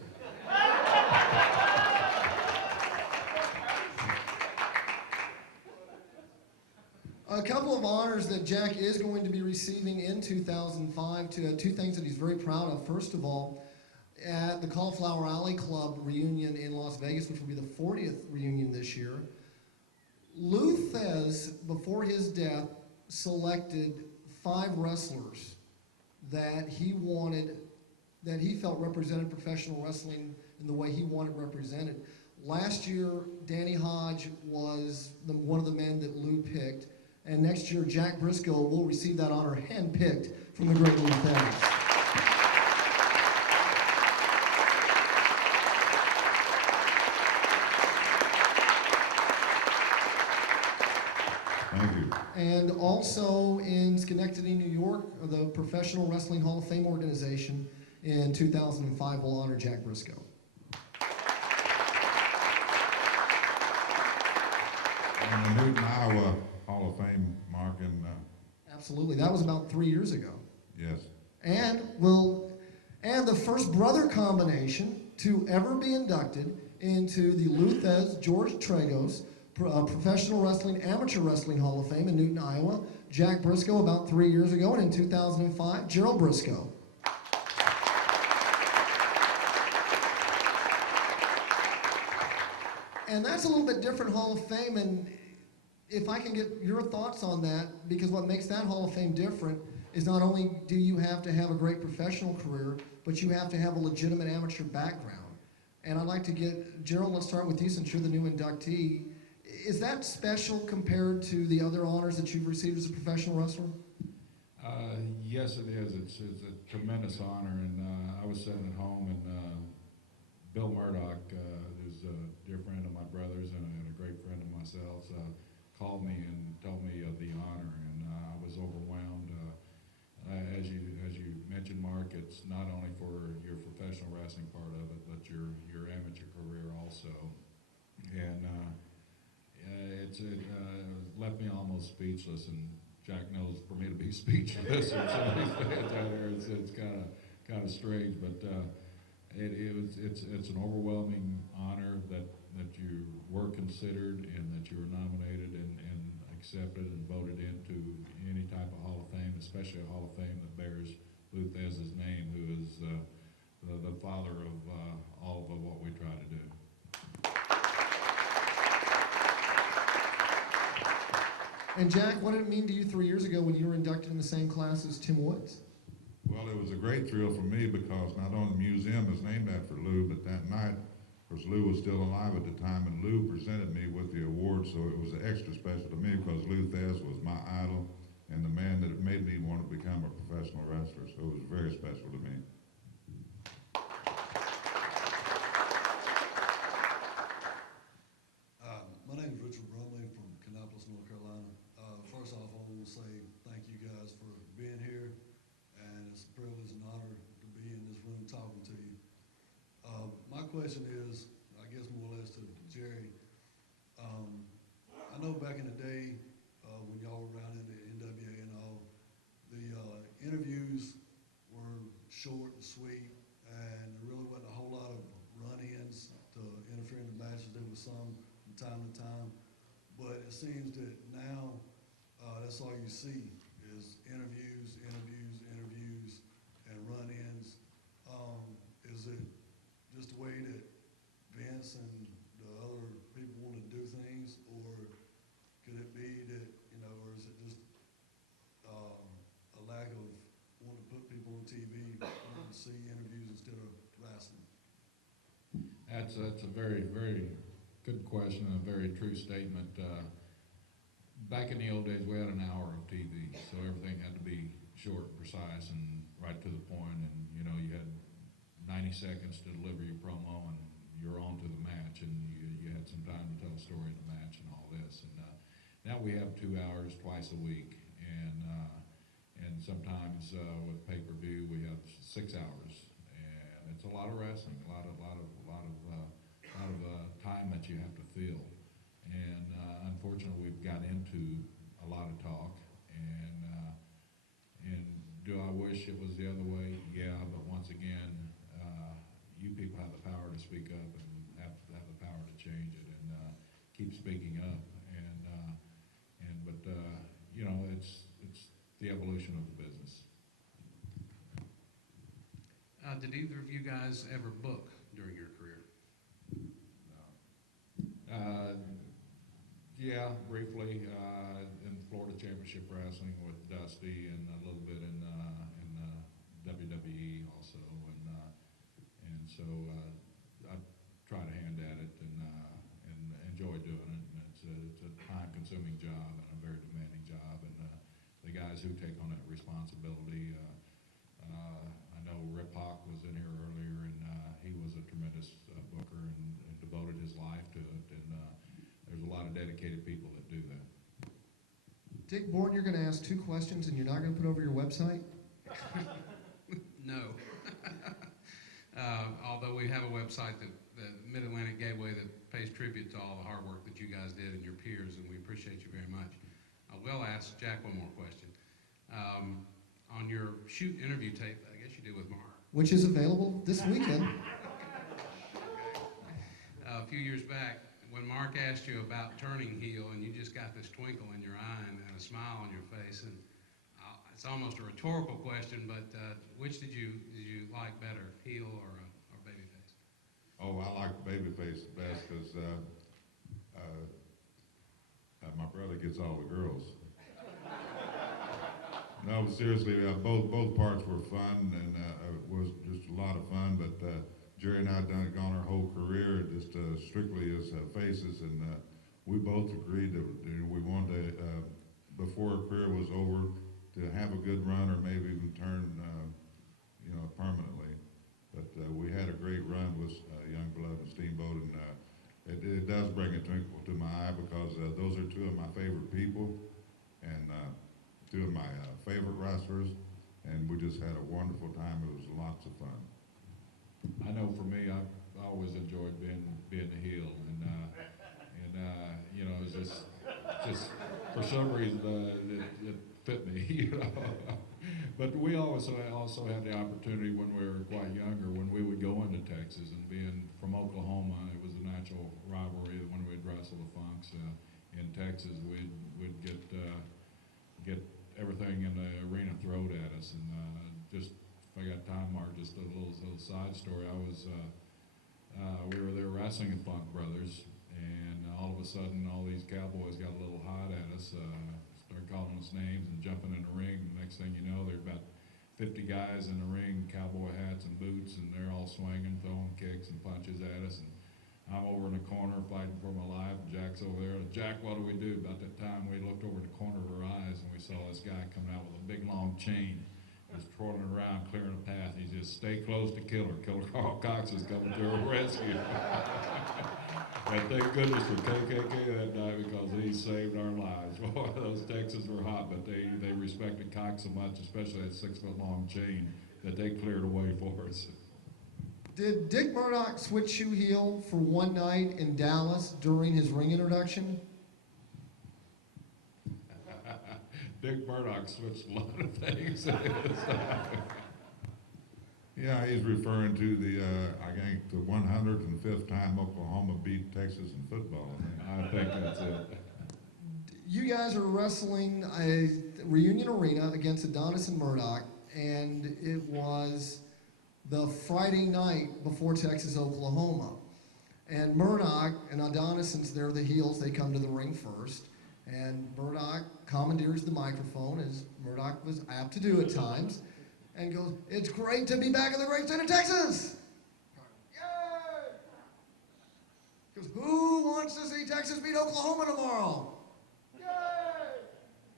A couple of honors that Jack is going to be receiving in 2005, two things that he's very proud of. First of all, at the Cauliflower Alley Club reunion in Las Vegas, which will be the 40th reunion this year, Lou Thez, before his death, selected 5 wrestlers that he wanted, that he felt represented professional wrestling in the way he wanted represented. Last year, Danny Hodge was one of the men that Lou picked. And next year, Jack Brisco will receive that honor handpicked from the great Lou Thez. Thank you. And also in Schenectady, New York, the Professional Wrestling Hall of Fame organization in 2005 will honor Jack Brisco. And the Newton, Iowa Hall of Fame, Mark, and Absolutely, that was about 3 years ago. yes. And the first brother combination to ever be inducted into the Lou Thez, George Tragos Professional Wrestling, Amateur Wrestling Hall of Fame in Newton, Iowa. Jack Brisco about 3 years ago, and in 2005, Gerald Brisco. And that's a little bit different Hall of Fame, and if I can get your thoughts on that, because what makes that Hall of Fame different is not only do you have to have a great professional career, but you have to have a legitimate amateur background. And I'd like to get, Gerald, let's start with you since you're the new inductee. Is that special compared to the other honors that you've received as a professional wrestler? Yes, it is. It's a tremendous honor, and I was sitting at home, and Bill Murdoch, who's a dear friend of my brother's and a great friend of myself, called me and told me of the honor, and I was overwhelmed. As you mentioned, Mark, it's not only for your professional wrestling part of it, but your amateur career also, and it left me almost speechless. And Jack knows for me to be speechless, it's kind of strange, but it's an overwhelming honor that you were considered and that you were nominated and accepted and voted into any type of Hall of Fame, especially a Hall of Fame that bears Lou Thez's name, who is the father of all of what we try to do. And Jack, what did it mean to you 3 years ago when you were inducted in the same class as Tim Woods? Well, it was a great thrill for me because not only the museum is named after Lou, but that night, of course, Lou was still alive at the time, and Lou presented me with the award, so it was extra special to me because Lou Thez was my idol and the man that made me want to become a professional wrestler, so it was very special to me. My name is Richard Brumley from Kannapolis, North Carolina. First off, I want to say thank you guys for being here, and it's a privilege and honor to be in this room talking to you. My question is, I guess more or less to Jerry. I know back in the day when y'all time to time. But it seems that now that's all you see is interviews, and run-ins. Is it just the way that Vince and the other people want to do things, or could it be that, or is it just a lack of wanting to put people on TV, wanting to see interviews instead of wrestling? That's a very, very good question and a very true statement. Back in the old days, we had an hour of TV, so everything had to be short, precise, and right to the point. And you had 90 seconds to deliver your promo, and you're on to the match, and you had some time to tell a story in the match and all this. And now we have 2 hours twice a week, and sometimes with pay-per-view we have 6 hours, and it's a lot of wrestling, a lot of time that you have to fill. And unfortunately, we've got into a lot of talk, and do I wish it was the other way? Yeah, but once again, you people have the power to speak up and have the power to change it, and keep speaking up. But it's the evolution of the business. Did either of you guys ever book during your career? Yeah, briefly in Florida Championship Wrestling with Dusty, and a little bit in WWE also, and so I try to hand at it and enjoy doing it. And it's a time-consuming job and a very demanding job, and the guys who take on that responsibility. I know Rip Hawk was in here earlier, and he was a tremendous booker and devoted his life to it. And there's a lot of dedicated people that do that. Dick Borton, you're going to ask 2 questions, and you're not going to put over your website? No. Although we have a website, the Mid-Atlantic Gateway, that pays tribute to all the hard work that you guys did and your peers, and we appreciate you very much. I will ask Jack one more question. On your shoot interview tape, I guess you did with Mark. Which is available this weekend. A few years back, when Mark asked you about turning heel, and you just got this twinkle in your eye and a smile on your face, and it's almost a rhetorical question, but which did you like better, heel or babyface? Oh, I like babyface the best because my brother gets all the girls. No, but seriously, both parts were fun, and it was just a lot of fun. But Jerry and I gone our whole career just strictly as faces, and we both agreed that we wanted to, before our career was over, to have a good run or maybe even turn, permanently. But we had a great run with Youngblood and Steamboat, and it does bring a twinkle to my eye because those are 2 of my favorite people, and 2 of my favorite wrestlers, and we just had a wonderful time. It was lots of fun. I know for me, I always enjoyed being a heel, and it's just for some reason it fit me, But we also had the opportunity when we were quite younger, when we would go into Texas, and being from Oklahoma, it was a natural rivalry that when we'd wrestle the Funks in Texas, we'd get everything in the arena thrown at us. And just, if I got time, Mark, just a little side story. We were there wrestling at Funk Brothers, and all of a sudden, all these cowboys got a little hot at us, started calling us names and jumping in the ring. The next thing you know, there's about 50 guys in the ring, cowboy hats and boots, and they're all swinging, throwing kicks and punches at us. And I'm over in the corner fighting for my life, and Jack's over there. Jack, what do we do? About that time, we looked over the corner of our eyes, and we saw this guy coming out with a big, long chain, just twirling around, clearing a path. He just, stay close to Killer. Killer Carl Cox is coming to our rescue. And thank goodness for KKK that night, because he saved our lives. Boy, those Texans were hot, but they respected Cox so much, especially that 6-foot-long chain, that they cleared a way for us. Did Dick Murdoch switch you heel for one night in Dallas during his ring introduction? Dick Murdoch switched a lot of things. Yeah, he's referring to the, I think, the 105th time Oklahoma beat Texas in football. I think that's it. You guys are wrestling a reunion arena against Adonis and Murdoch, and it was the Friday night before Texas, Oklahoma. And Murdoch and Adonis, since they're the heels, they come to the ring first. And Murdoch commandeers the microphone, as Murdoch was apt to do at times, and goes, "It's great to be back in the great state of Texas!" Yay! Because who wants to see Texas beat Oklahoma tomorrow? Yay!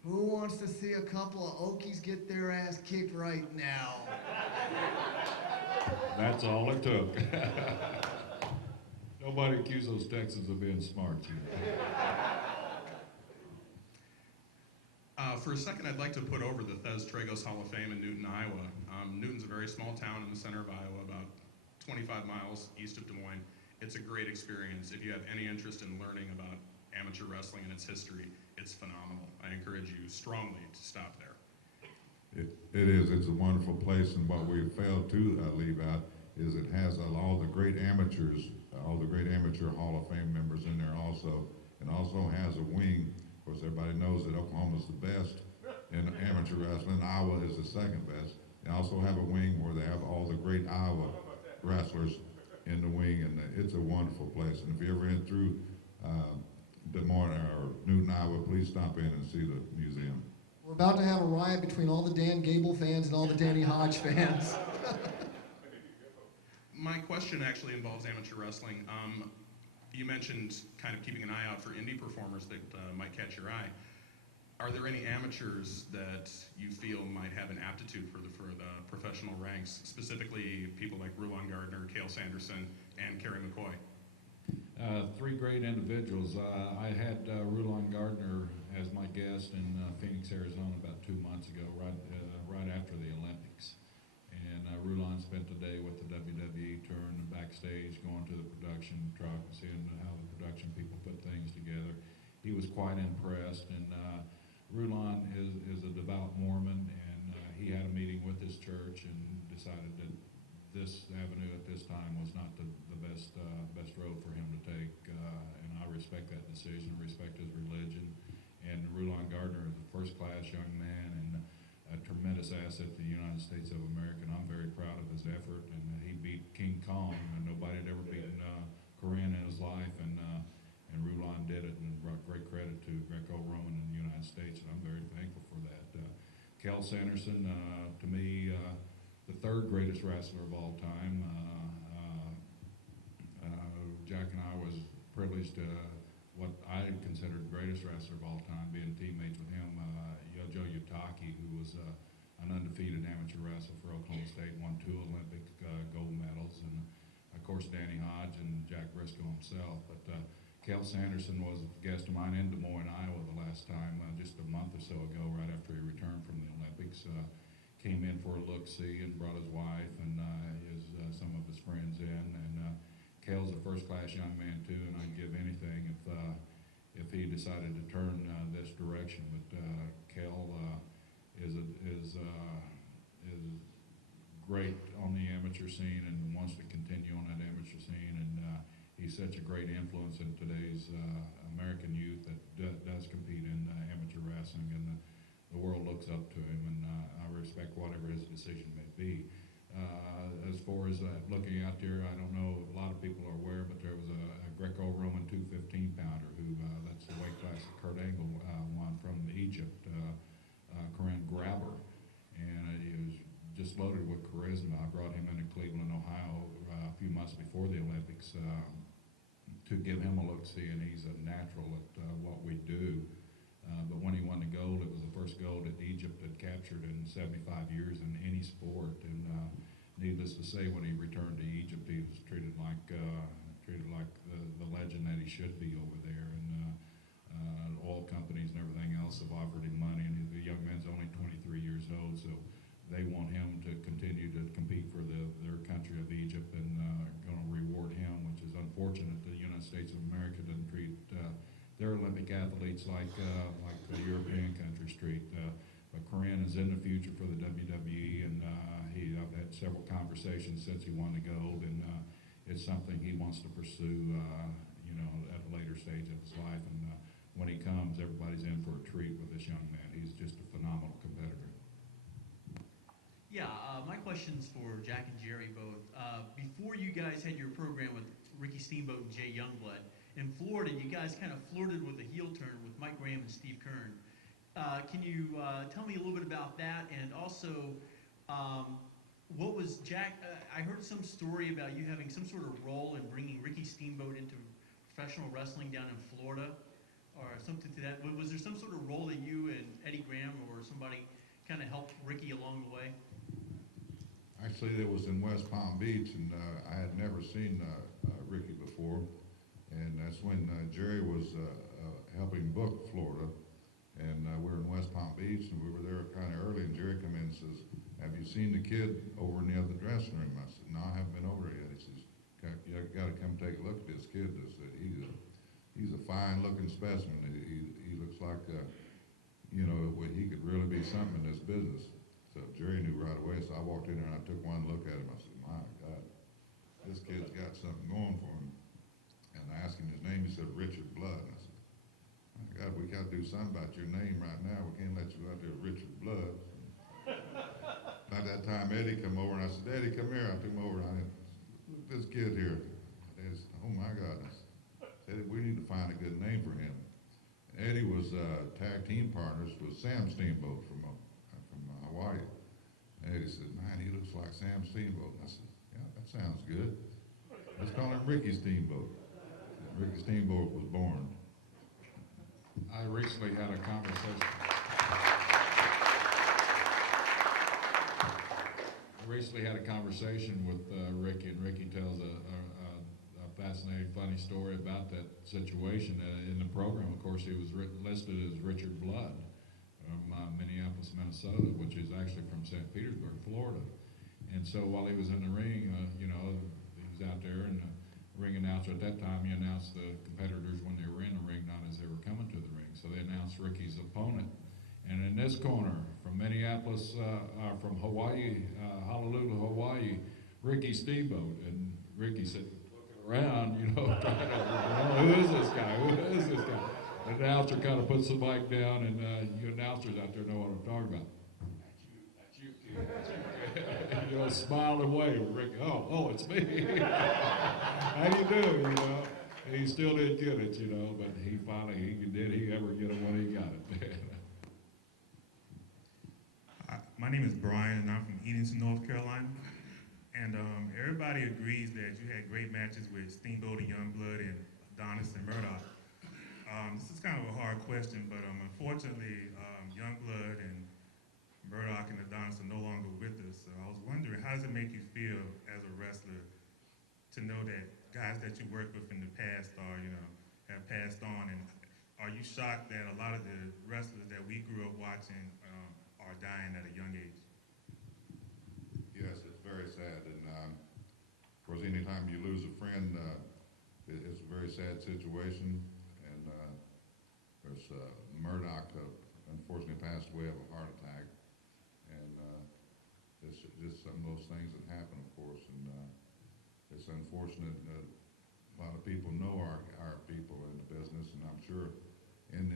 Who wants to see a couple of Okies get their ass kicked right now? That's all it took. Nobody accused those Texans of being smart. For a second, I'd like to put over the Thez Tragos Hall of Fame in Newton, Iowa. Newton's a very small town in the center of Iowa, about 25 miles east of Des Moines. It's a great experience. If you have any interest in learning about amateur wrestling and its history, it's phenomenal. I encourage you strongly to stop there. It is. It's a wonderful place, and what we failed to leave out is it has all the great amateurs, all the great amateur Hall of Fame members in there also, and also has a wing. Of course, everybody knows that Oklahoma's the best in amateur wrestling. Iowa is the second best. They also have a wing where they have all the great Iowa wrestlers in the wing, and it's a wonderful place. And if you're ever in through Des Moines or Newton, Iowa, please stop in and see the museum. We're about to have a riot between all the Dan Gable fans and all the Danny Hodge fans. My question actually involves amateur wrestling. You mentioned kind of keeping an eye out for indie performers that might catch your eye. Are there any amateurs that you feel might have an aptitude for the professional ranks, specifically people like Rulon Gardner, Cale Sanderson, and Kerry McCoy? Three great individuals. I had Rulon Gardner as my guest in Phoenix, Arizona about 2 months ago, right after the Olympics. And Rulon spent the day with the WWE touring backstage, going to the production truck, seeing how the production people put things together. He was quite impressed, and Rulon is a devout Mormon, and he had a meeting with his church and decided that this avenue at this time was not the best road for him to take, and I respect that decision, respect his religion. And Rulon Gardner is a first-class young man and a tremendous asset to the United States of America, and I'm very proud of his effort. And he beat King Kong, and nobody had ever beaten Korean in his life, and Rulon did it and brought great credit to Greco-Roman in the United States, and I'm very thankful for that. Cale Sanderson, to me, the third greatest wrestler of all time. Jack and I was privileged to what I considered the greatest wrestler of all time, being teammates with him, Joe Yutaki, who was an undefeated amateur wrestler for Oklahoma State, won 2 Olympic gold medals, and of course Danny Hodge and Jack Brisco himself. But Cale Sanderson was a guest of mine in Des Moines, Iowa the last time, just a month or so ago, right after he returned from the Olympics. Came in for a look-see and brought his wife and some of his friends in. And Cale's a first-class young man too, and I'd give anything if he decided to turn this direction. But Cale is great on the amateur scene and wants to continue on that amateur scene. And he's such a great influence in today's American youth that does compete in amateur wrestling, and the world looks up to him, and I respect whatever his decision may be. As far as looking out there, I don't know, a lot of people are aware, but there was a Greco-Roman 215-pounder who, that's the weight class that Kurt Angle won from Egypt, Corinne Grabber, and he was just loaded with charisma. I brought him into Cleveland, Ohio a few months before the Olympics to give him a look-see, and he's a natural at what we do. But when he won the gold, it was the first gold that Egypt had captured in 75 years in any sport. And needless to say, when he returned to Egypt, he was treated like the legend that he should be over there. And oil companies and everything else have offered him money, and the young man's only 23 years old, so they want him to continue to compete for their country of Egypt, and going to reward him, which is unfortunate. The United States of America doesn't treat their Olympic athletes like the European countries treat. But Corinne is in the future for the WWE, and I've had several conversations since he won the gold, and it's something he wants to pursue, at a later stage of his life. And when he comes, everybody's in for a treat with this young man. He's just a phenomenal competitor. Yeah, my question's for Jack and Jerry both. Before you guys had your program with Ricky Steamboat and Jay Youngblood, in Florida, you guys kind of flirted with a heel turn with Mike Graham and Steve Kern. Can you tell me a little bit about that? And also, what was Jack, I heard some story about you having some sort of role in bringing Ricky Steamboat into professional wrestling down in Florida, or something to that. Was there some sort of role that you and Eddie Graham or somebody kind of helped Ricky along the way? Actually, it was in West Palm Beach, and I had never seen Ricky before. And that's when Jerry was helping book Florida. And we were in West Palm Beach, and we were there kind of early, and Jerry come in and says, "Have you seen the kid over in the other dressing room?" I said, "No, I haven't been over there yet." He says, "You got to come take a look at this kid." I said, he's a fine-looking specimen. He looks like, he could really be something in this business. So Jerry knew right away, so I walked in there and I took one look at him. I said, "My God, this kid's got something going for him." And I asked him his name. He said, "Richard Blood." And I said, "My God, we got to do something about your name right now. We can't let you go out there, Richard Blood." By that time, Eddie come over, and I said, "Eddie, come here." I took him over, and I said, "Look at this kid here." Eddie said, "Oh my God." I said, "We need to find a good name for him." And Eddie was tag team partners with Sam Steamboat from Hawaii. And Eddie said, "Man, he looks like Sam Steamboat." And I said, "Yeah, that sounds good. Let's call him Ricky Steamboat." And Ricky Steamboat was born. I recently had a conversation. With Ricky, and Ricky tells a fascinating, funny story about that situation. In the program, of course, he was listed as Richard Blood from Minneapolis, Minnesota, which is actually from St. Petersburg, Florida. And so while he was in the ring, he was out there, and the ring announcer at that time, he announced the competitors when they were in the ring, not as they were coming to the ring. So they announced Ricky's opponent. And in this corner, from Minneapolis, from Hawaii, Honolulu, Hawaii, Ricky Steamboat. And Ricky said, looking around, trying to, who is this guy? Who is this guy? And the announcer kind of puts the mic down, and you announcers out there know what I'm talking about. That's you, kid. Smile and wave. Ricky, oh, it's me. How do you do? He still didn't get it, but he did he ever get it when he got it. My name is Brian, and I'm from Edenton, North Carolina. And everybody agrees that you had great matches with Steamboat and Youngblood and Adonis and Murdoch. This is kind of a hard question, but unfortunately, Youngblood and Murdoch and Adonis are no longer with us. So I was wondering, how does it make you feel as a wrestler to know that guys that you worked with in the past have passed on? And are you shocked that a lot of the wrestlers that we grew up watching are dying at a young age? Yes, it's very sad, and of course, anytime you lose a friend, it's a very sad situation. And there's Murdoch, unfortunately, passed away of a heart attack, and it's just some of those things that happen, of course. And it's unfortunate that a lot of people know our people in the business, and I'm sure in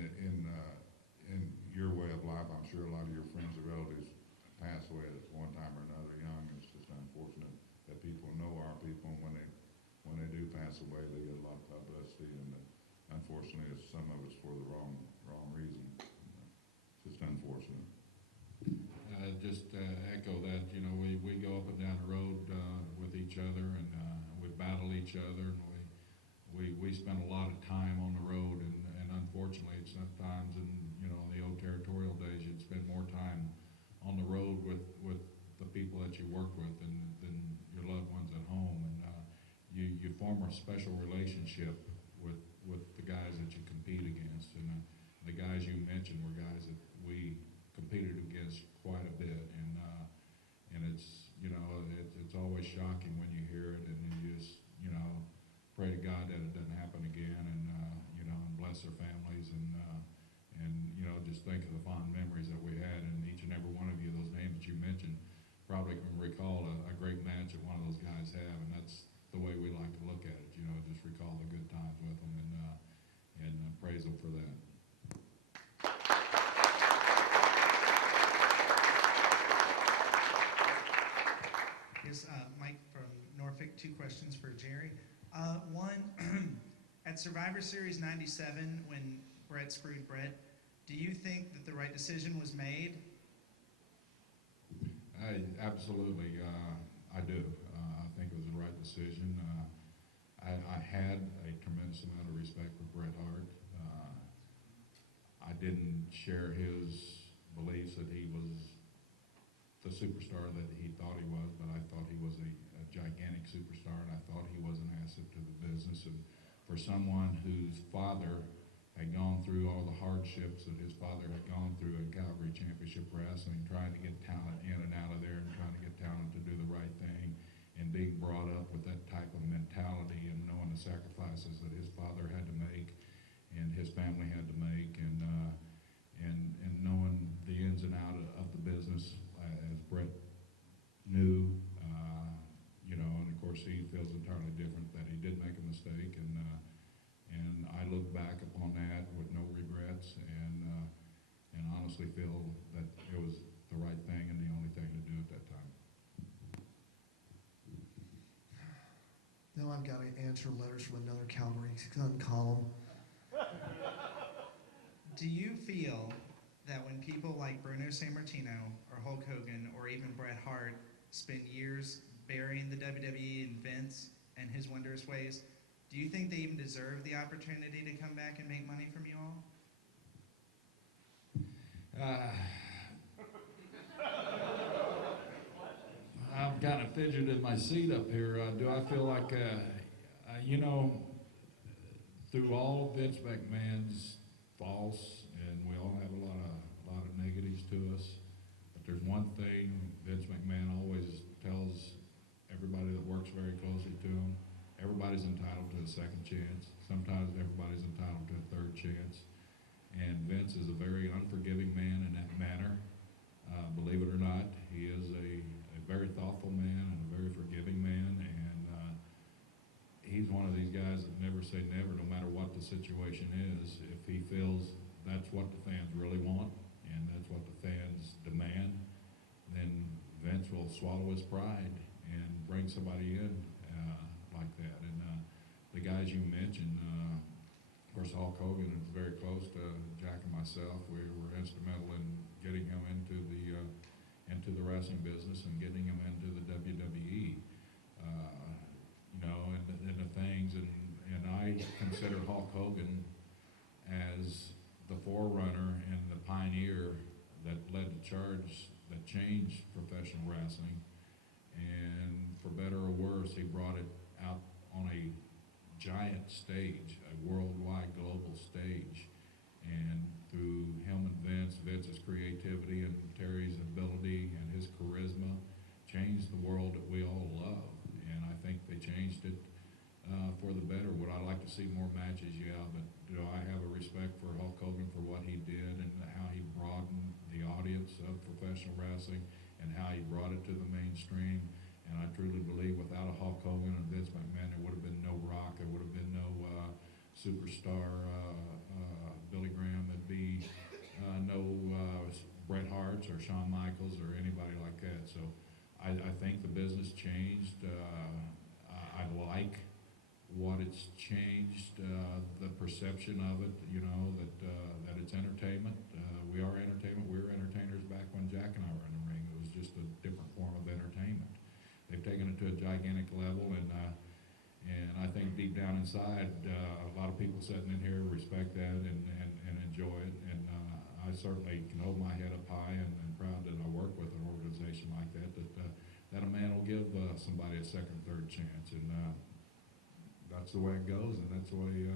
your way of life, I'm sure a lot of your friends and relatives pass away at one time or another young. It's just unfortunate that people know our people, and when they do pass away, they get a lot of publicity, and unfortunately, some of it's for the wrong reason. It's just unfortunate. Just echo that. We go up and down the road with each other, and we battle each other, and we spend a lot of time on the road, and unfortunately, it's sometimes in the old territorial days, you'd spend more time on the road with the people that you work with than your loved ones at home, and you form a special relationship with the guys that you compete against, and the guys you mentioned were guys that we competed against quite a bit, and it's always shocking when you hear it, and you just pray to God that it doesn't happen again, and and bless their families, and just think of the fond memories that we had, and each and every one guys have, and that's the way we like to look at it. You know, just recall the good times with them and praise them for that. Yes, Mike from Norfolk, 2 questions for Jerry. One, at Survivor Series 97, when Brett screwed Brett, do you think that the right decision was made? Absolutely, I do. I think it was the right decision. I had a tremendous amount of respect for Bret Hart. I didn't share his beliefs that he was the superstar that he thought he was, but I thought he was a gigantic superstar, and I thought he was an asset to the business. And for someone whose father had gone through all the hardships that his father had gone through in Calgary Championship Wrestling, trying to get talent in and out of there and trying to get talent to do the right thing, and being brought up with that type of mentality and knowing the sacrifices that his father had to make and his family had to make, and knowing the ins and outs of the business, as Brett knew, you know, and of course he feels entirely different that he did make a mistake, and I look back upon that with no regrets, and honestly feel that it was the right thing and the only thing to do at that time. Now I've got to answer letters from another Calgary Sun column. Do you feel that when people like Bruno Sammartino or Hulk Hogan or even Bret Hart spend years burying the WWE and Vince and his wondrous ways, do you think they even deserve the opportunity to come back and make money from you all? I've kind of fidgeted in my seat up here. Do I feel like, you know, through all Vince McMahon's faults, and we all have a lot of negatives to us, but there's one thing Vince McMahon always tells everybody that works very closely to him: everybody's entitled to a second chance. Sometimes everybody's entitled to a third chance. And Vince is a very unforgiving man in that manner. Believe it or not, he is a very thoughtful man and a very forgiving man, and he's one of these guys that never say never, no matter what the situation is. If he feels that's what the fans really want and that's what the fans demand, then Vince will swallow his pride and bring somebody in like that. And the guys you mentioned, of course, Hulk Hogan is very close to Jack and myself. We were instrumental in getting him into the wrestling business and getting him into the WWE. You know, and the things, and I consider Hulk Hogan as the forerunner and the pioneer that led the charge that changed professional wrestling. And for better or worse, he brought it out on a giant stage, a worldwide global stage. And through him and Vince's creativity and Terry's ability and his charisma changed the world that we all love. And I think they changed it for the better. Would I like to see more matches? Yeah, but do I have a respect for Hulk Hogan for what he did and how he broadened the audience of professional wrestling and how he brought it to the mainstream? And I truly believe without a Hulk Hogan and Vince McMahon, there would have been no Rock, there would have been no superstar Billy Graham, there'd be no Bret Harts or Shawn Michaels or anybody like that. So I think the business changed. I like what it's changed, the perception of it, you know, that it's entertainment. We are entertainment. We were entertainers back when Jack and I were in the ring. It was just a different form of entertainment. They've taken it to a gigantic level, and I think deep down inside, a lot of people sitting in here respect that and enjoy it. And I certainly can hold my head up high and proud that I work with an organization like that, that a man will give somebody a second, third chance. And that's the way it goes, and that's the way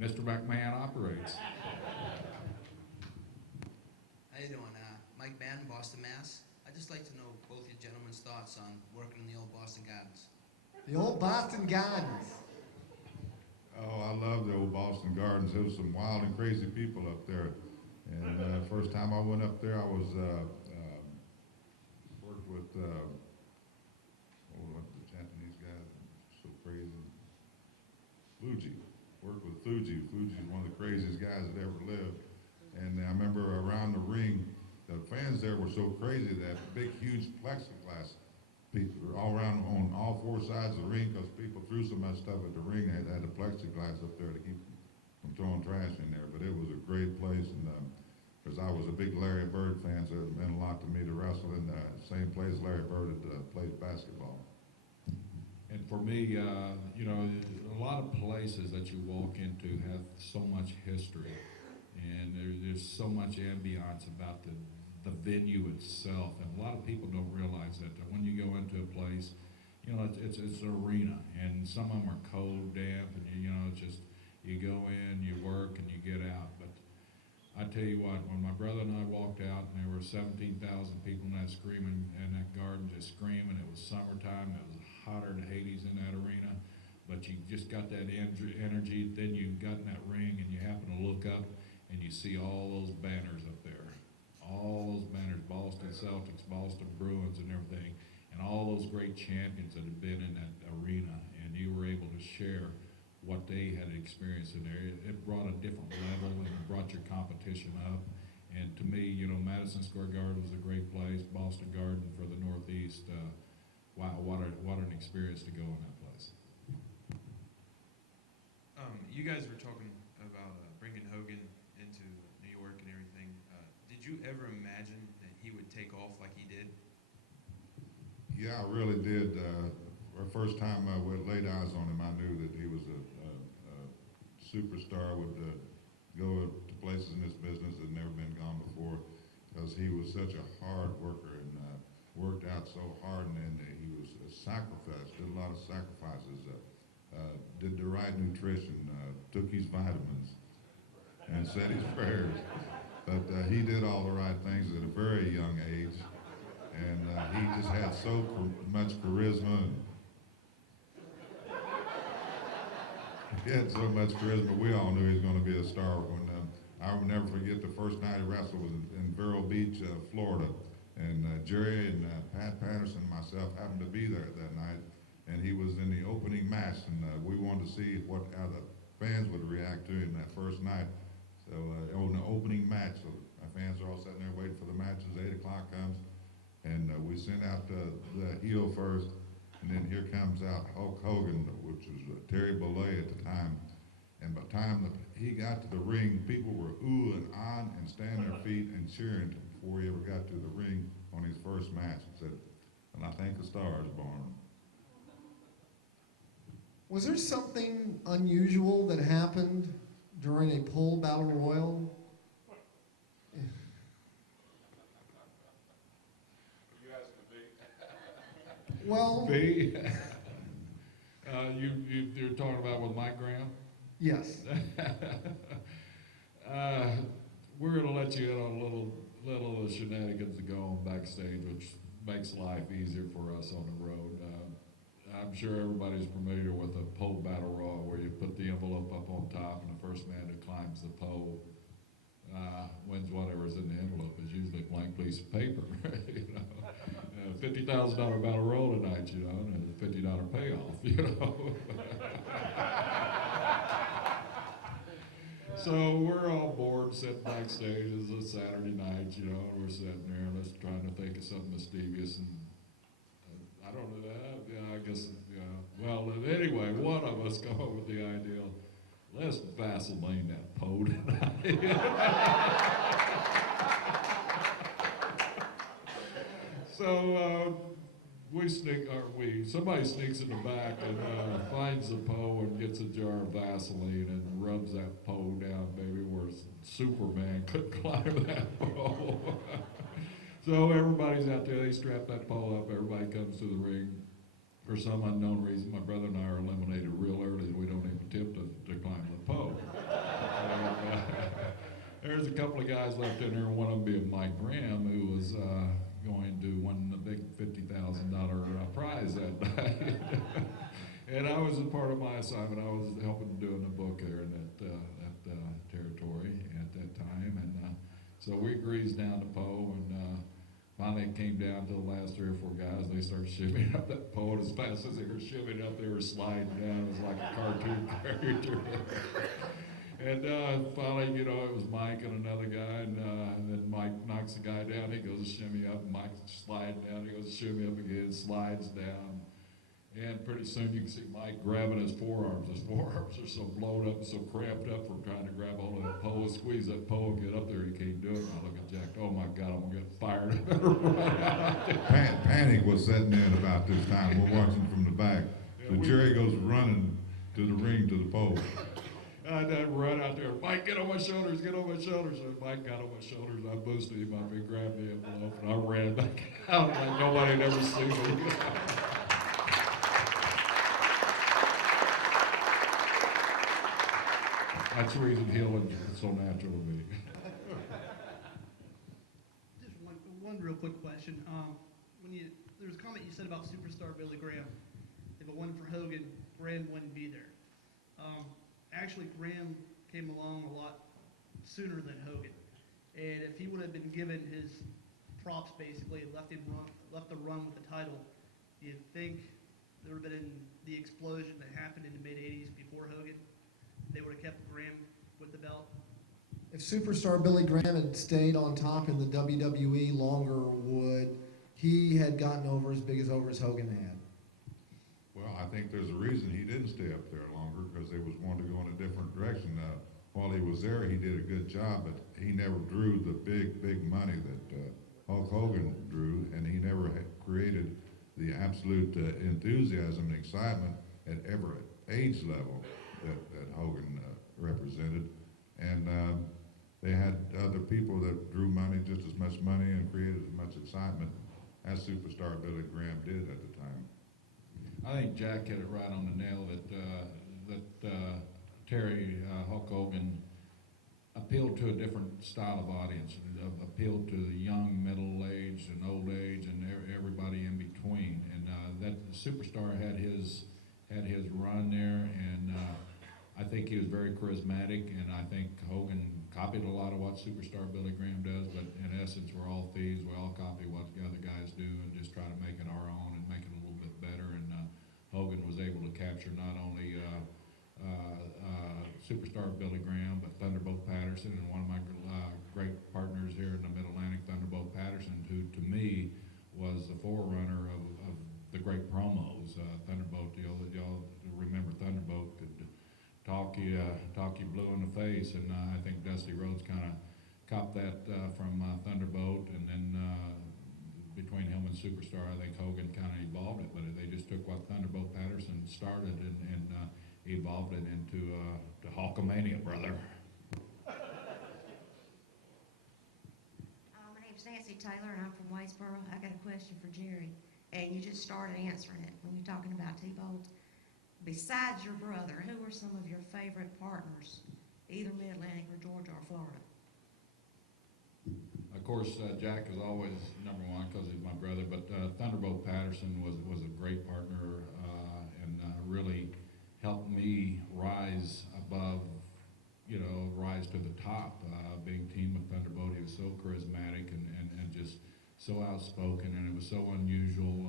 Mr. McMahon operates. How you doing? Mike Madden, Boston, Mass. I'd just like to know both you gentlemen's thoughts on working in the old Boston Gardens. The old Boston Gardens. Oh, I love the old Boston Gardens. There was some wild and crazy people up there. And first time I went up there, I was worked with the Japanese Stooges. Stooges is one of the craziest guys that ever lived. And I remember around the ring, the fans there were so crazy that big, huge plexiglass people all around on all four sides of the ring, because people threw so much stuff at the ring, they had the plexiglass up there to keep from throwing trash in there. But it was a great place, and because I was a big Larry Bird fan, so it meant a lot to me to wrestle in the same place Larry Bird had played basketball. And for me, you know, a lot of places that you walk into have so much history, and there's so much ambiance about the venue itself. And a lot of people don't realize that when you go into a place, you know, it's an arena, and some of them are cold, damp, and you know, it's just, you go in, you work, and you get out. But I tell you what, when my brother and I walked out, and there were 17,000 people in that garden just screaming, it was summertime, it was hotter than Hades in that arena, but you just got that energy. Then you got in that ring, and you happen to look up, and you see all those banners up there. All those banners, Boston Celtics, Boston Bruins, and everything, and all those great champions that had been in that arena, and you were able to share what they had experienced in there. It brought a different level, and it brought your competition up. And to me, you know, Madison Square Garden was a great place. Boston Garden for the Northeast. Wow, what an experience to go in that place. You guys were talking about bringing Hogan into New York and everything. Did you ever imagine that he would take off like he did? Yeah, I really did. The first time I laid eyes on him, I knew that he was a superstar, would go to places in this business that had never been gone before, because he was such a hard worker and worked out so hard, and he was a sacrifice, did a lot of sacrifices, did the right nutrition, took his vitamins, and said his prayers. But he did all the right things at a very young age, and he just had so much charisma. And he had so much charisma, we all knew he was going to be a star. When I will never forget the first night he wrestled was in Vero Beach, Florida, and Jerry and Pat Patterson and myself happened to be there that night, and he was in the opening match, and we wanted to see how the fans would react to him that first night. So on the opening match, so our fans are all sitting there waiting for the matches. 8 o'clock comes, and we sent out the heel first, and then here comes out Hulk Hogan, which was Terry Bollea at the time. And by the time he got to the ring, people were ooh and on and standing their feet and cheering before he ever got to the ring on his first match. And said, and I think a star is born. Was there something unusual that happened during a pole battle royal? You asking me? Well, me? You're talking about with Mike Graham? Yes. We're going to let you in on a little of the shenanigans that go on backstage, which makes life easier for us on the road. I'm sure everybody's familiar with a pole battle royal, where you put the envelope up on top, and the first man who climbs the pole wins whatever's in the envelope. It's usually a blank piece of paper, you know. $50,000 battle royal tonight, you know, and a $50 payoff, you know. So we're all bored, sitting backstage. It's a Saturday night, you know, and we're sitting there and just trying to think of something mischievous, and I don't know that. Yeah, I guess. Yeah. Well, anyway, one of us come up with the idea: let's Vaseline that pole tonight. So somebody sneaks in the back and finds the pole and gets a jar of Vaseline and rubs that pole down, baby, where Superman could climb that pole. So everybody's out there, they strap that pole up, everybody comes to the ring. For some unknown reason, my brother and I are eliminated real early, and we don't even attempt to climb the pole. And, there's a couple of guys left in there, and one of them being Mike Graham, who was going to win the big $50,000 prize that night. And I was a part of my assignment. I was helping doing the book there in that territory at that time. And so we greased down the pole, and finally it came down to the last 3 or 4 guys. They started shimmying up that pole, and as fast as they were shimmying up, they were sliding down. It was like a cartoon character. And finally, you know, it was Mike and another guy, and then Mike knocks the guy down. He goes to shimmy up, and Mike's sliding down. He goes to shimmy up again, slides down. And pretty soon you can see Mike grabbing his forearms. His forearms are so blown up and so cramped up from trying to grab hold of that pole, squeeze that pole, get up there. He can't do it. And I look at Jack, oh my God, I'm going to get fired. I better run out there. Panic was setting in about this time. We're watching from the back. Yeah, So Jerry goes running to the ring to the pole. I had run out there. Mike, get on my shoulders, get on my shoulders. And Mike got on my shoulders. I boosted him up. He grabbed the envelope, and I ran back out like nobody had ever seen me. That's the reason healing is so natural to me. Just one real quick question. There was a comment you said about superstar Billy Graham. If it wasn't for Hogan, Graham wouldn't be there. Actually, Graham came along a lot sooner than Hogan, and if he would have been given his props, basically, left the run with the title, do you think there would have been the explosion that happened in the mid '80s before Hogan? They would have kept Graham with the belt. If superstar Billy Graham had stayed on top in the WWE longer, would he had gotten over as big as Hogan had? Well, I think there's a reason he didn't stay up there longer, because they was wanting to go in a different direction. While he was there, he did a good job, but he never drew the big money that Hulk Hogan drew, and he never created the absolute enthusiasm and excitement at every age level that Hogan represented. And they had other people that drew money, just as much money, and created as much excitement as superstar Billy Graham did at the time. I think Jack hit it right on the nail that Terry Hulk Hogan appealed to a different style of audience, appealed to the young, middle-aged, and old age, and everybody in between. And that superstar had his run there, and I think he was very charismatic, and I think Hogan copied a lot of what superstar Billy Graham does, but in essence, we're all thieves. We all copy what the other guys do and just try to make it our own and make it a little bit better. And Hogan was able to capture not only superstar Billy Graham, but Thunderbolt Patterson, and one of my great partners here in the Mid-Atlantic, Thunderbolt Patterson, who to me was the forerunner of the great promos. Thunderbolt, y'all remember Thunderbolt could talk you blue in the face, and I think Dusty Rhodes kind of copped that from Thunderbolt, and then between him and Superstar, I think Hogan kind of evolved it, but they just took what Thunderbolt Patterson started and evolved it into Hulkamania, brother. My name's Nancy Taylor, and I'm from Waynesboro. I got a question for Jerry, and you just started answering it when you're talking about T-Bolt. Besides your brother, who are some of your favorite partners, either Mid-Atlantic or Georgia or Florida? Of course, Jack is always number one because he's my brother, but Thunderbolt Patterson was a great partner and really helped me rise above, rise to the top. Being teamed with Thunderbolt, he was so charismatic and just so outspoken, and it was so unusual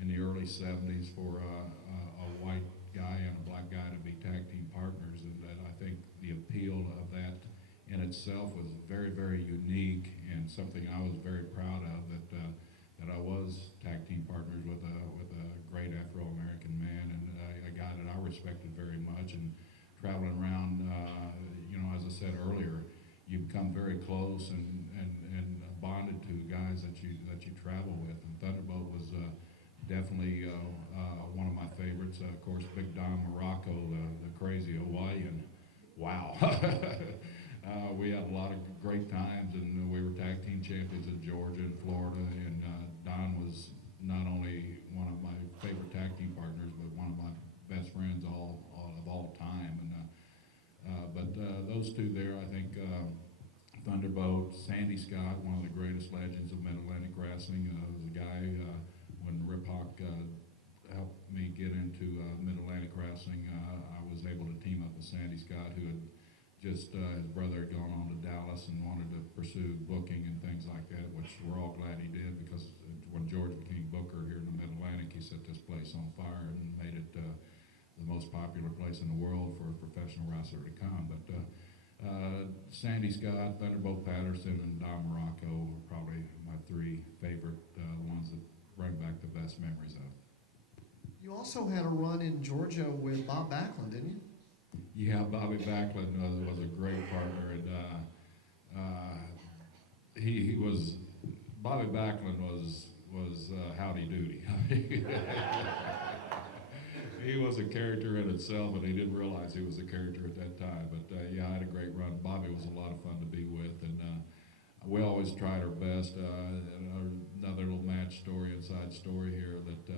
in the early 70s for a white guy and a black guy to be tag team partners, and that I think the appeal of that in itself was very, very unique and something I was very proud of, that I was tag team partners with a great Afro-American man, and a guy that I respected very much. And traveling around, as I said earlier, you become very close and bonded to guys that you travel with. And Thunderbolt was definitely one of my favorites. Of course, Big Don Morocco, the crazy Hawaiian. Wow. We had a lot of great times, and we were tag team champions in Georgia and Florida, and Don was not only one of my favorite tag team partners, but one of my best friends of all time. And but those two there, I think Thunderbolt, Sandy Scott, one of the greatest legends of Mid-Atlantic wrestling, was a guy when Rip Hawk helped me get into Mid-Atlantic wrestling. I was able to team up with Sandy Scott, who had just his brother had gone on to Dallas and wanted to pursue booking and things like that, which we're all glad he did, because when George became booker here in the Mid-Atlantic, he set this place on fire and made it most popular place in the world for a professional wrestler to come. But Sandy Scott, Thunderbolt Patterson, and Don Morocco are probably my three favorite ones that bring back the best memories of. You also had a run in Georgia with Bob Backlund, didn't you? Yeah, Bobby Backlund was a great partner, and he was, Bobby Backlund was howdy doody. He was a character in itself, and he didn't realize he was a character at that time. But yeah, I had a great run. Bobby was a lot of fun to be with, and we always tried our best. Another little match story, inside story here, that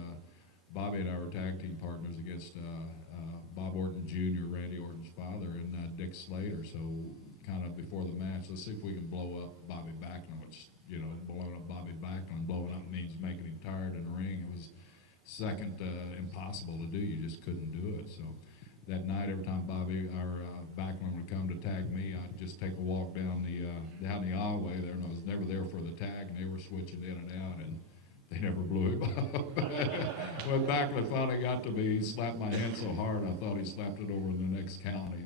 Bobby and I were tag team partners against Bob Orton Jr., Randy Orton's father, and Dick Slater. So kind of before the match, let's see if we can blow up Bobby Backlund, which, you know, blowing up Bobby Backlund, blowing up means making him tired in the ring. It was second impossible to do. You just couldn't do it. So that night, every time Bobby or Backlund would come to tag me, I'd just take a walk down the aisleway there, and I was never there for the tag, and they were switching in and out, and they never blew him up. When Backlund finally got to me, he slapped my hand so hard I thought he slapped it over in the next county.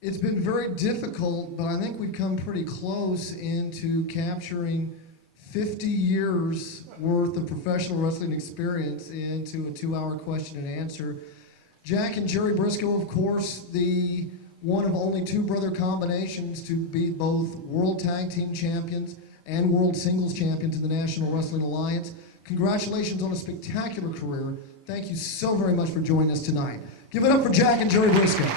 It's been very difficult, but I think we've come pretty close into capturing 50 years worth of professional wrestling experience into a 2-hour question and answer. Jack and Jerry Brisco, of course, the one of only two brother combinations to be both World Tag Team Champions and World Singles Champions in the National Wrestling Alliance. Congratulations on a spectacular career. Thank you so very much for joining us tonight. Give it up for Jack and Jerry Brisco.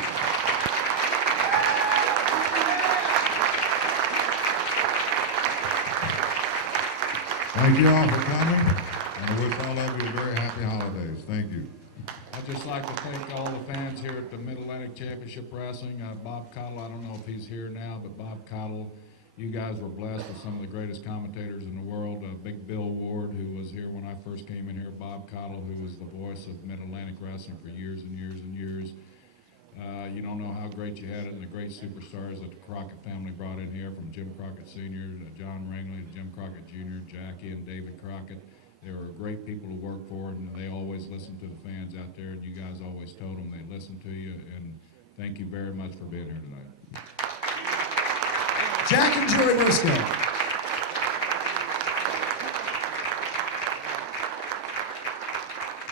Thank you all for coming, and I wish all of you very happy holidays. Thank you. I'd just like to thank all the fans here at the Mid-Atlantic Championship Wrestling. Bob Cottle, I don't know if he's here now, but Bob Cottle, you guys were blessed with some of the greatest commentators in the world. Big Bill Ward, who was here when I first came in here. Bob Cottle, who was the voice of Mid-Atlantic Wrestling for years and years and years. You don't know how great you had it, and the great superstars that the Crockett family brought in here, from Jim Crockett Sr. to John Ringley to Jim Crockett Jr., Jackie and David Crockett. They were great people to work for, and they always listened to the fans out there, and you guys always told them they'd listen to you, and thank you very much for being here tonight. Jack and Jerry Brisco.